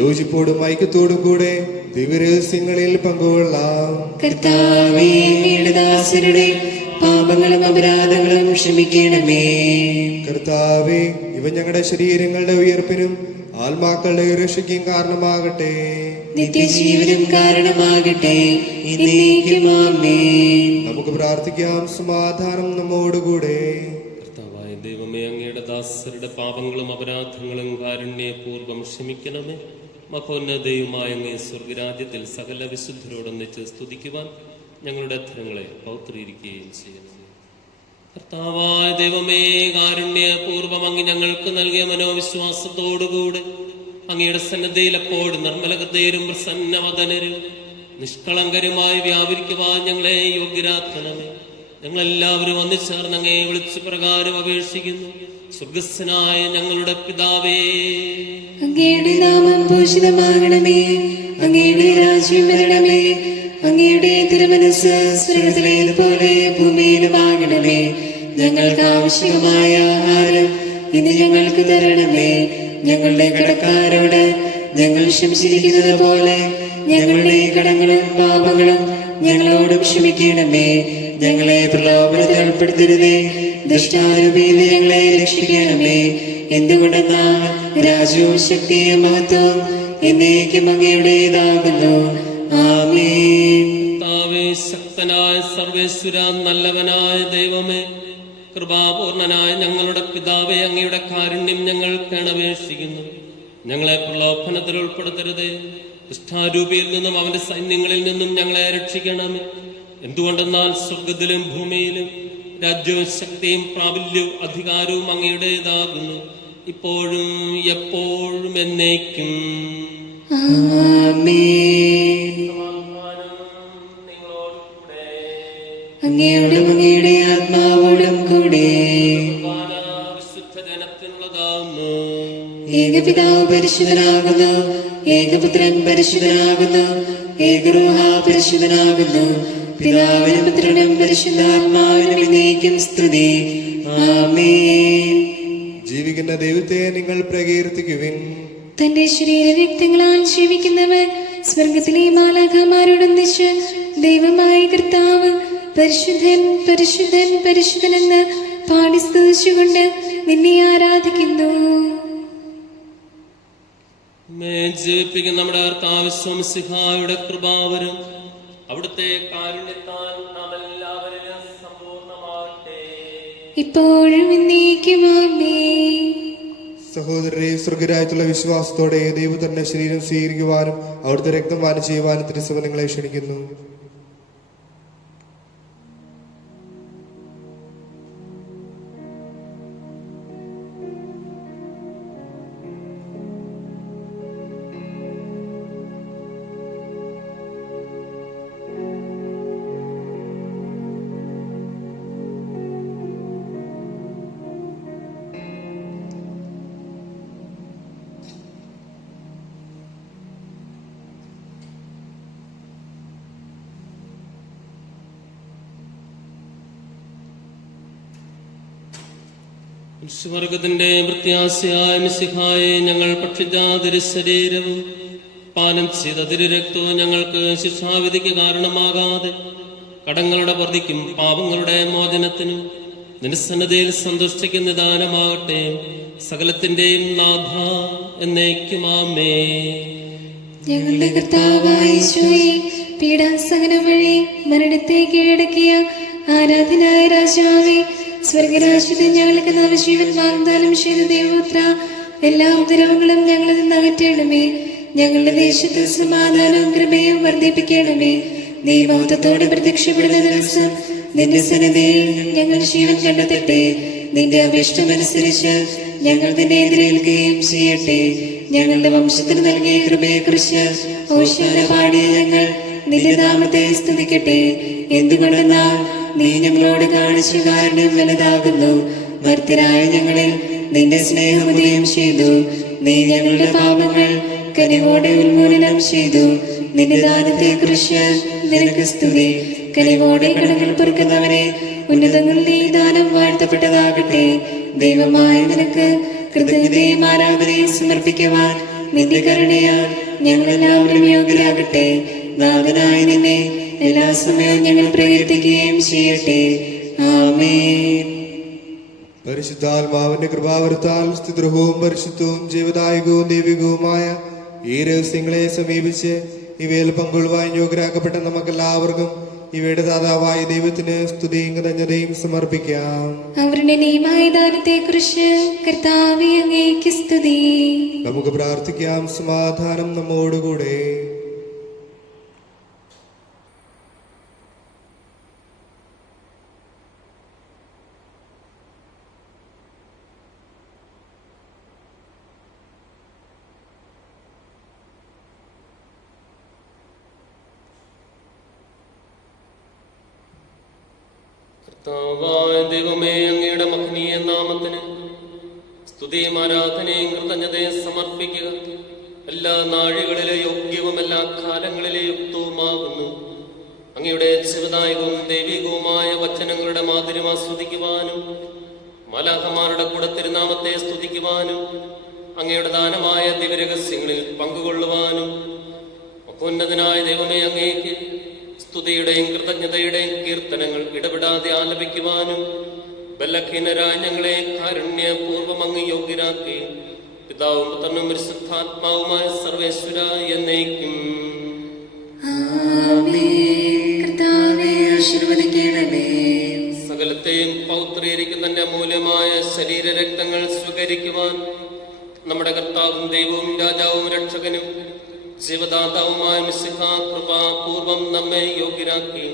യോജിപ്പോടും ഐക്യത്തോടും കൂടെ ദിവ്യരഹസ്യങ്ങളിൽ പങ്കുകൊള്ളാം. കർത്താവേ, അങ്ങയുടെ ദാസരുടെ പാപങ്ങളും അപരാധങ്ങളും ക്ഷമിക്കണമേ. കർത്താവേ, ഇവ ഞങ്ങളുടെ ശരീരങ്ങളുടെ ഉയർപ്പിനും ആത്മാക്കളുടെ രക്ഷയ്ക്കും കാരണമാകട്ടെ. നിത്യജീവനും കാരണമാകട്ടെ. എന്നേക്കും ആമേൻ. നമുക്ക് പ്രാർത്ഥിക്കാം. സമാധാനം നമ്മോടുകൂടെ. കർത്താവായ ദൈവമേ, അങ്ങയുടെ ദാസരുടെ പാപങ്ങളും അപരാധങ്ങളും കാരുണ്യപൂർവ്വം ക്ഷമിക്കണമേ. മഹോന്നതയുമായ അങ്ങേ സ്വർഗരാജ്യത്തിൽ സകല വിശുദ്ധരോടൊന്നിച്ച് സ്തുതിക്കുവാൻ ഞങ്ങളുടെ അധരങ്ങളെ പൗത്രീകരിക്കുകയും ചെയ്യണമേ. കർത്താവായ ദൈവമേ, കാരുണ്യപൂർവ്വം അങ്ങ് ഞങ്ങൾക്ക് നൽകിയ മനോവിശ്വാസത്തോടുകൂടെ അങ്ങയുടെ സന്നദ്ധയിൽ എപ്പോഴും നിർമ്മലകതേരും പ്രസന്നവദനരും നിഷ്കളങ്കരുമായി വ്യാപരിക്കുവാൻ ഞങ്ങളെ യോഗ്യരാക്കണമേ. ഞങ്ങളെല്ലാവരും ഒന്നിച്ചേർന്ന് അങ്ങേ വിളിച്ചു പ്രകാരം അപേക്ഷിക്കുന്നു. സ്വർഗസ്വനായ ഞങ്ങളുടെ പിതാവേ, അങ്ങയുടെ നാമം പൂജിതമാകണമേ. അങ്ങയുടെ രാജ്യം വരണമേ. അങ്ങയുടെ തിരുമനസ് സ്വർഗ്ഗത്തിലേതുപോലെ ഭൂമിയിലുമാകണമേ. ഞങ്ങൾക്ക് ആവശ്യമായ ആഹാരം ഇന്ന് ഞങ്ങൾക്ക് തരണമേ. ഞങ്ങളുടെ കടക്കാരോട് ഞങ്ങൾ ക്ഷമിച്ചിരിക്കുന്നത് പോലെ ഞങ്ങളുടെ കടങ്ങളും പാപങ്ങളും ഞങ്ങളോടും ക്ഷമിക്കണമേ. ഞങ്ങളെ പ്രലോഭനത്തിൽ ഉൾപ്പെടുത്തരുതേ, ദുഷ്ടാരൂപിയിൽ ഞങ്ങളെ രക്ഷിക്കണമേ. എന്തുകൊണ്ടെന്നാൽ രാജ്യവും ശക്തിയും മഹത്വവും എന്നേക്കും അങ്ങയുടേതാകുന്നു. ആമേൻ. കർത്താവേ, ശക്തനായ സർവേശ്വര, നല്ലവനായ ദൈവമേ, കൃപാപൂർണനായ ഞങ്ങളുടെ പിതാവേ, അങ്ങയുടെ കാരുണ്യം ഞങ്ങൾ അപേക്ഷിക്കുന്നു. ഞങ്ങളെ പ്രലോഭനത്തിൽ ഉൾപ്പെടുത്തരുതേ, ദുഷ്ടാരൂപിയിൽ നിന്നും അവന്റെ സൈന്യങ്ങളിൽ നിന്നും ഞങ്ങളെ രക്ഷിക്കണമേ. എന്തുകൊണ്ടെന്നാൽ സ്വർഗത്തിലും ഭൂമിയിലും രാജ്യവും ശക്തിയും പ്രാബല്യവും അധികാരവും അങ്ങയുടേതാകുന്നു, ഇപ്പോഴും എപ്പോഴും എന്നേക്കും. ആമേൻ. അങ്ങയോടും അങ്ങയുടെ ആത്മാവോടും കൂടെ വിശുദ്ധ ജനത്തിനുള്ളതാകുന്നു. ഏകപിതാവ് പരിശുദ്ധനാകുന്നു, ഏകപുത്രൻ പരിശുദ്ധനാകുന്നു, ഏകരൂഹ പരിശുദ്ധനാകുന്നു. പിതാവിനും പുത്രനും പരിശുദ്ധാത്മാവിനും എന്നേക്കും സ്തുതി. ആമേൻ. ജീവിക്കുന്ന ദൈവത്തെ നിങ്ങൾ പ്രകീർത്തിക്കുവിൻ. തന്റെ ശരീരരക്തങ്ങളാൽ ജീവിക്കുന്നവർ സ്വർഗത്തിലെ മാലാഖമാരോടൊന്നിച്ച് ദൈവമായ കർത്താവ് പരിശുദ്ധൻ പരിശുദ്ധൻ പരിശുദ്ധനെന്ന് പാടി സ്തുതിച്ചുകൊണ്ട് നിന്നെ ആരാധിക്കുന്നു. ജീവിപ്പിക്കുന്ന നമ്മുടെ കർത്താവ് മിശിഹായുടെ കൃപാവരും അവിടുത്തെ കാരുണ്യത്താൽ നാം എല്ലാവരിലും സമ്പൂർണ്ണമാകട്ടെ, ഇപ്പോഴും എന്നേക്കും ആമേൻ. സഹോദരരെ, സ്വർഗരാജ്യത്തുള്ള വിശ്വാസത്തോടെ ദൈവത്തിന്റെ ശരീരം സ്വീകരിക്കുവാനും അവിടുത്തെ രക്തം പാനം ചെയ്യുവാനും തിരുസഭ നിങ്ങളെ ക്ഷണിക്കുന്നു. സ്വർഗത്തിന്റെ പ്രത്യാശയായ മിശിഹായെ ഞങ്ങൾ ഭക്ഷിച്ച ശരീരവും പാനം ചെയ്ത രക്തവും ഞങ്ങൾക്ക് ശിക്ഷാവിധിക്ക് കാരണമാകാതെ കടങ്ങളുടെ പ്രതിക്കും പാപങ്ങളുടെ മോചനത്തിനും നിനസന്നതയിൽ സന്തുഷ്ടിക്കുന്ന ദാനമാകട്ടെ. സകലത്തിന്റെയും നാഥ എന്നേക്കുമാമേ. ഞങ്ങളുടെ കർത്താവായ യേശുവേ, പീഡാസഹനം വഴി മരണത്തെ കീഴടക്കിയ ആരാധനായ രാജാവേ, സ്വർഗരാജ്യത്തിൽ ഞങ്ങൾക്ക് നവജീവൻ വാഗ്ദാനം ചെയ്ത ദൈവപുത്ര, എല്ലാ ഉപദ്രവങ്ങളും ഞങ്ങളിൽ നിന്ന് അകറ്റണമേ. ഞങ്ങളുടെ ദേശത്ത് സമാധാനവും കൃപയും വർദ്ധിപ്പിക്കണമേ. ദൈവത്വത്തോടെ പ്രത്യക്ഷപ്പെടുന്ന ദിവസം നിന്റെ സന്നിധിയിൽ ഞങ്ങൾ ജീവൻ കണ്ടെത്തട്ടെ. നിന്റെ അഭീഷ്ടമനുസരിച്ച് ഞങ്ങൾ നിന്നെ എതിരേൽക്കുകയും ചെയ്യട്ടെ. ഞങ്ങളുടെ വംശത്തിന് നൽകിയ കൃപയെക്കുറിച്ച് ഓശാന പാടിയ ഞങ്ങൾ നിന്റെ നാമത്തെ സ്തുതിക്കട്ടെ. എന്തുകൊണ്ടെന്നാൽ നീ ഞങ്ങളോട് കാണിച്ച കാരുണ്യം വലുതാകുന്നു. മർത്യരായ ഞങ്ങളിൽ നിന്റെ സ്നേഹമുദയം ചെയ്തു. നീ ഞങ്ങളുടെ പാപങ്ങൾ കനിവോടെ ഉന്മൂലനം ചെയ്തു. നിന്റെ ദാനത്തെ കുറിച്ച് നിനക്ക് സ്തുതി. കനിവോടെ കടങ്ങൾ പൊറുക്കുന്നവനെ ഉന്നതങ്ങളിൽ നീ ദാനം വാഴ്ത്തപ്പെട്ടതാകട്ടെ. ദൈവമായ നിനക്ക് കൃതജ്ഞതയും ആരാധനയും സമർപ്പിക്കുവാൻ നിന്റെ കരുണയാൽ ഞങ്ങളെല്ലാവരും യോഗ്യരാകട്ടെ. നാഥനായ നിന്നെ എല്ലാ സമയവും ഞങ്ങൾ പ്രകീർത്തിക്കുകയും ചെയ്യട്ടെ. ആമേൻ. പരിശുദ്ധാത്മാവിന്റെ കൃപാവരത്താൽ സ്തുതിർഹവും പരിശുദ്ധവും ജീവദായകവും ദൈവികവുമായ ഈ രഹസ്യങ്ങളെ സമീപിച്ച് ഇവയിൽ പങ്കുകൊള്ളുവാൻ യോഗ്യരാക്കപ്പെട്ട നമുക്കെല്ലാവർക്കും ഇവയുടെ ദാതാവായ ദൈവത്തിന് സ്തുതിയും കൃതജ്ഞതയും സമർപ്പിക്കാം. അവരുടെ നിയമായ ദാനത്തെ കുറിച്ച് കർത്താവേ അങ്ങേക്ക് സ്തുതി. നമുക്ക് പ്രാർത്ഥിക്കാം. സമാധാനം നമ്മോടുകൂടെ. കർത്താവായ ദൈവമേ, അങ്ങയുടെ മഹനീയ നാമത്തിന് സ്തുതിയും ആരാധനയും കൃതജ്ഞതയും സമർപ്പിക്കുക. എല്ലാ നാഴികളിലെ യോഗ്യവും എല്ലാ കാലങ്ങളിലെ യുക്തവുമാകുന്നു. അങ്ങയുടെ ജീവദായകവും ദൈവികവുമായ വചനങ്ങളുടെ മാധുര്യം ആസ്വദിക്കുവാനും മാലാഖമാരുടെ കൂടെ തിരുനാമത്തെ സ്തുതിക്കുവാനും അങ്ങയുടെ ദാനമായ ദിവ്യരഹസ്യങ്ങളിൽ പങ്കുകൊള്ളുവാനും മഹോന്നതനായ ദൈവമേ, അങ്ങേക്ക് സ്തുതിയുടെയും കൃതജ്ഞതയുടെയും കീർത്തനങ്ങൾ ഇടപെടാതെ ആലപിക്കുവാനും ബലഹീനരായ ഞങ്ങളെ കാരുണ്യപൂർവ്വം അങ്ങ് യോഗ്യരാക്കി. പിതാവും പുത്രനും പരിശുദ്ധാത്മാവുമായ സർവേശ്വര എന്നേക്കും. സകലത്തെയും പൗത്രീകരിക്കുന്ന തന്റെ അമൂല്യമായ ശരീരരക്തങ്ങൾ സ്വീകരിക്കുവാൻ നമ്മുടെ കർത്താവും ദൈവവും രാജാവും രക്ഷകനും ജീവദാതാവുമായ മിശിഹാ കൃപാപൂർവം നമ്മെ യോഗ്യരാക്കി.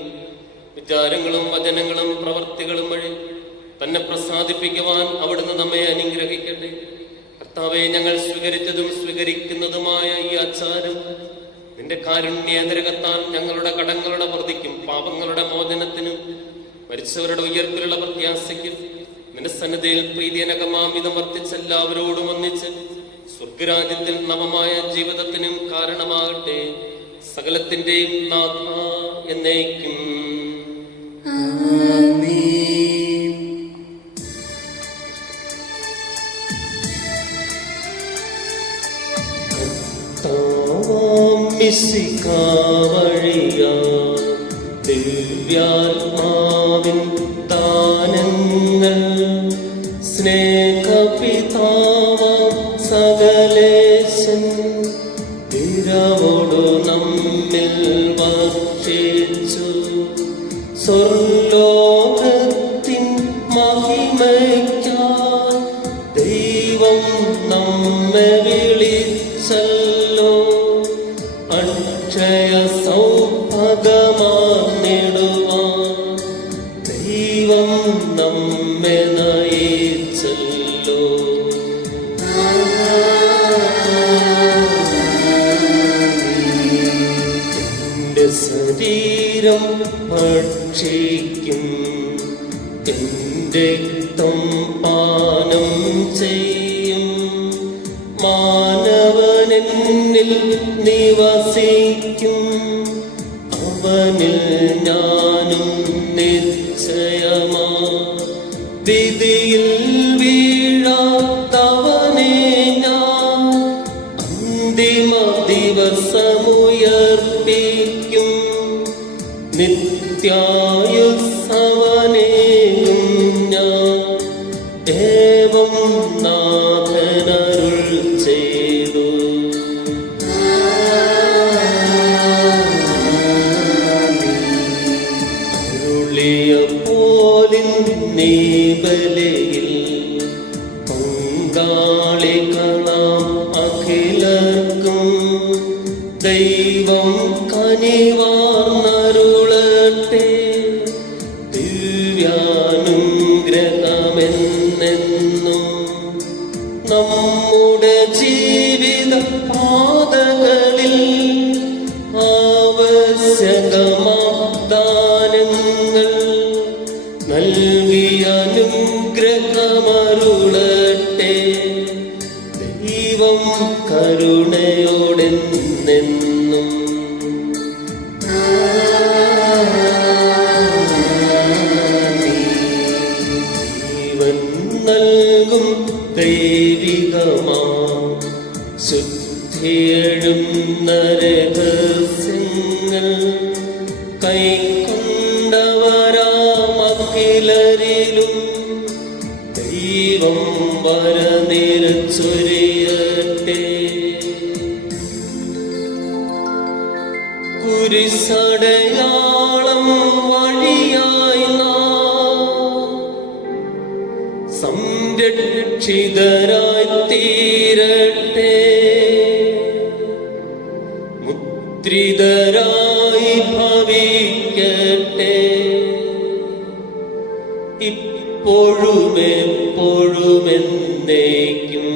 വിചാരങ്ങളും വചനങ്ങളും പ്രവർത്തികളും വഴി തന്നെ പ്രസാദിപ്പിക്കുവാൻ അവിടുന്ന് നമ്മെ അനുഗ്രഹിക്കട്ടെ. കർത്താവെ, ഞങ്ങൾ സ്വീകരിച്ചതും സ്വീകരിക്കുന്നതുമായ ഈ ആചാരം നിന്റെ കാരുണ്യേന്ദ്രകത്താൽ ഞങ്ങളുടെ കടങ്ങളുടെ പ്രതിക്കും പാപങ്ങളുടെ മോചനത്തിനും മരിച്ചവരുടെ ഉയർപ്പിലുള്ള പ്രത്യാശയ്ക്കും നിന്റെ സന്നിധിയിൽ പ്രീതിയനകമാമിതം വർദ്ധിച്ച എല്ലാവരോടും ഒന്നിച്ച് സ്വർഗരാജ്യത്തിൽ നവമായ ജീവിതത്തിനും കാരണമാകട്ടെ. സകലത്തിന്റെയും നാഥ എന്നേക്കും. ദിവ്യാത്മാവിൻ ദാനങ്ങൾ സ്നേഹപിതാവ സകലേശൻ തിരവോടു നമ്മിൽ വർഷിച്ചു. സ്വർലോകത്തിൻ മഹിമയ്ക്കായി ദൈവം നമ്മെ വിളിച്ചല്ലോ. അക്ഷയ സൗഭാഗ്യമാർന്നിടുവാൻ ദൈവം നമ്മെ നയിച്ചല്ലോ. എന്റെ ശരീരം ഭക്ഷിക്കും, എന്റെ രക്തം പാനം ചെയ്യും. മാനവനെന്നിൽ നിവസിക്കും, അവനിൽ ഞാനും നിശ്ചയമാ. വിധിയിൽ നിത്യായുസ്സവനേകും ഞാൻ ഏവം നാഥനരുൾ ചെയ്തു. അരുളിയപ്പോലിൻ നീ ബലിയിൽ പങ്കാളികളാം അഖിലർക്കും ദൈവം കനിവാർന്നരുളട്ടെ. ദിവ്യാനുഗ്രഹമെന്നെന്നും നമ്മുടെ ജീവിത പാതകളിൽ ആവശ്യകമാദാനങ്ങൾ നൽകി അനുഗ്രഹമരുളട്ടെ. ദൈവം കരുണയോടെന്നെന്നും ജീവൻ നൽകും ദൈവികമാ ശുദ്ധിയെഴുന്ന രഹസ്യങ്ങൾ കൈക്കൊണ്ടവരാമഖിലരിലും ദൈവം വരനിരച്ചൊരിയട്ടെ. കുരിശടയാളം വഴിയായി നാം സംരക്ഷിതരായി തീരട്ടെ. മുദ്രിതരായി ഭവിക്കട്ടെ. ഇപ്പോഴും എപ്പോഴും എന്നേക്കും.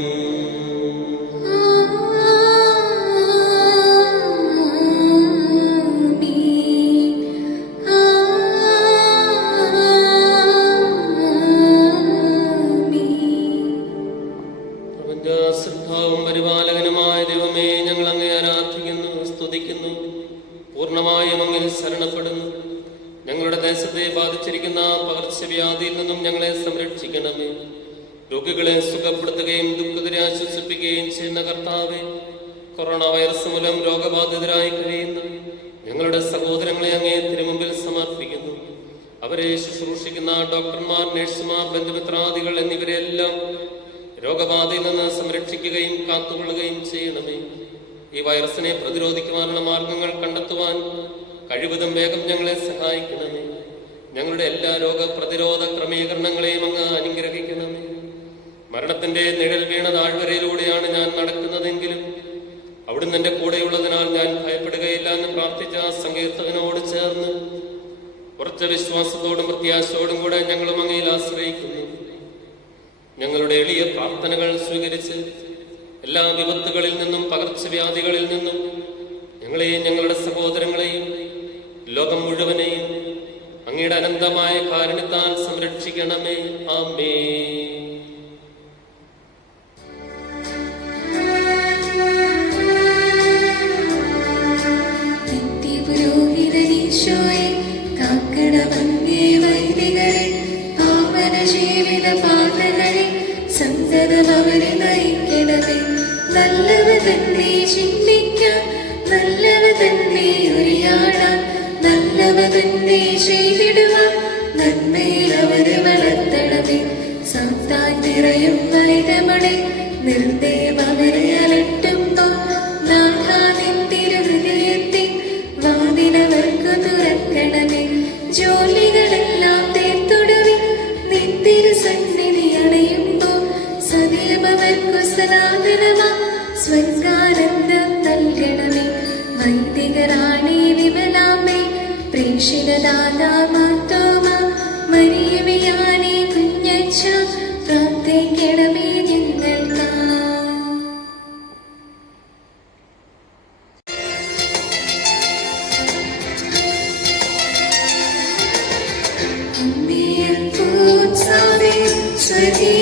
ശ്രദ്ധാവും പരിപാലകനുമായ ദൈവമേ, ഞങ്ങൾ അങ്ങേ ആരാധിക്കുന്നു, സ്തുതിക്കുന്നു, പൂർണ്ണമായും അങ്ങിൽ ശരണപ്പെടുന്നു. ഞങ്ങളുടെ ദേശത്തെ ബാധിച്ചിരിക്കുന്ന പകർച്ചവ്യാധിയിൽ നിന്നും ഞങ്ങളെ സംരക്ഷിക്കണമേ. രോഗികളെ സുഖപ്പെടുത്തുകയും ദുഃഖിതരെ ആശ്വസിപ്പിക്കുകയും ചെയ്യുന്ന കർത്താവേ, കൊറോണ വൈറസ് മൂലം രോഗബാധിതരായി കഴിയുന്ന ഞങ്ങളുടെ സഹോദരങ്ങളെ അങ്ങേ തിരുമുമ്പിൽ സമർപ്പിക്കുന്നു. അവരെ ശുശ്രൂഷിക്കുന്ന ഡോക്ടർമാർ, നഴ്സുമാർ, ബന്ധുമിത്രാദികൾ എന്നിവരെല്ലാം രോഗബാധയിൽ നിന്ന് സംരക്ഷിക്കുകയും കാത്തുകൊള്ളുകയും ചെയ്യണമേ. ഈ വൈറസിനെ പ്രതിരോധിക്കുവാനുള്ള മാർഗങ്ങൾ കണ്ടെത്തുവാൻ കഴിവതും വേഗം ഞങ്ങളെ സഹായിക്കണമേ. ഞങ്ങളുടെ എല്ലാ രോഗപ്രതിരോധ ക്രമീകരണങ്ങളെയും അങ്ങ് അനുഗ്രഹിക്കണമേ. മരണത്തിന്റെ നിഴൽ വീണ താഴ്വരയിലൂടെയാണ് ഞാൻ നടക്കുന്നതെങ്കിലും അവിടുന്ന് എന്റെ കൂടെയുള്ളതിനാൽ ഞാൻ ഭയപ്പെടുകയില്ല എന്ന് പ്രാർത്ഥിച്ച സങ്കീർത്തകനോട് ചേർന്ന് ഉറച്ച വിശ്വാസത്തോടും പ്രത്യാശയോടും കൂടെ ഞങ്ങളും അങ്ങയിൽ ആശ്രയിക്കുന്നു. ഞങ്ങളുടെ എളിയ പ്രാർത്ഥനകൾ സ്വീകരിച്ച് എല്ലാ വിപത്തുകളിൽ നിന്നും പകർച്ചവ്യാധികളിൽ നിന്നും ഞങ്ങളെയും ഞങ്ങളുടെ സഹോദരങ്ങളെയും ലോകം മുഴുവനെയും അങ്ങയുടെ അനന്തമായ കാരുണ്യത്താൽ സംരക്ഷിക്കണമേ. ആമേൻ. നിത്യപുരോഹിതനീശോയെ കാക്കണമങ്ങേ വൈദികരെ, പാവന ജീവിത പാതകളെ സന്തതം അവരെ നയിക്കണമേ. നല്ലവ തന്നെ ചിന്തിക്കാൻ, നല്ലവ തന്നെ ഉരിയാടാൻ, നല്ലവ തന്നെ ചെയ്തിടുവാൻ നന്മയിൽ അവരെ വളർത്തണമേ. സാത്താൻ നിറയും വൈരമണെ നിർദ്ദയം അവരെ അലട്ടുമ്പോ നാഥാ നിൻ തിരുഹൃദയത്തിൽ വാതിലവർക്കു തുറക്കണമേ. ജോലികളെല്ലാം തീർത്തൊടുവിൻ നിൻ തിരുസന്നിധി അണയുമ്പോ സദയമവർക്കു സനാതനമാ സ്വർഗാനന്ദം നൽകണമേ. വൈദികരാണി വിമലാമേ, പ്രേക്ഷിതദാതാമാത്തോമാ മരിയവിയാനെ കുഞ്ഞച്ച പ്രാർത്ഥിക്കണമേ ഞങ്ങൾക്ക്. അമ്മേ അത്ഭുതസാദേ, സ്വർഗീയ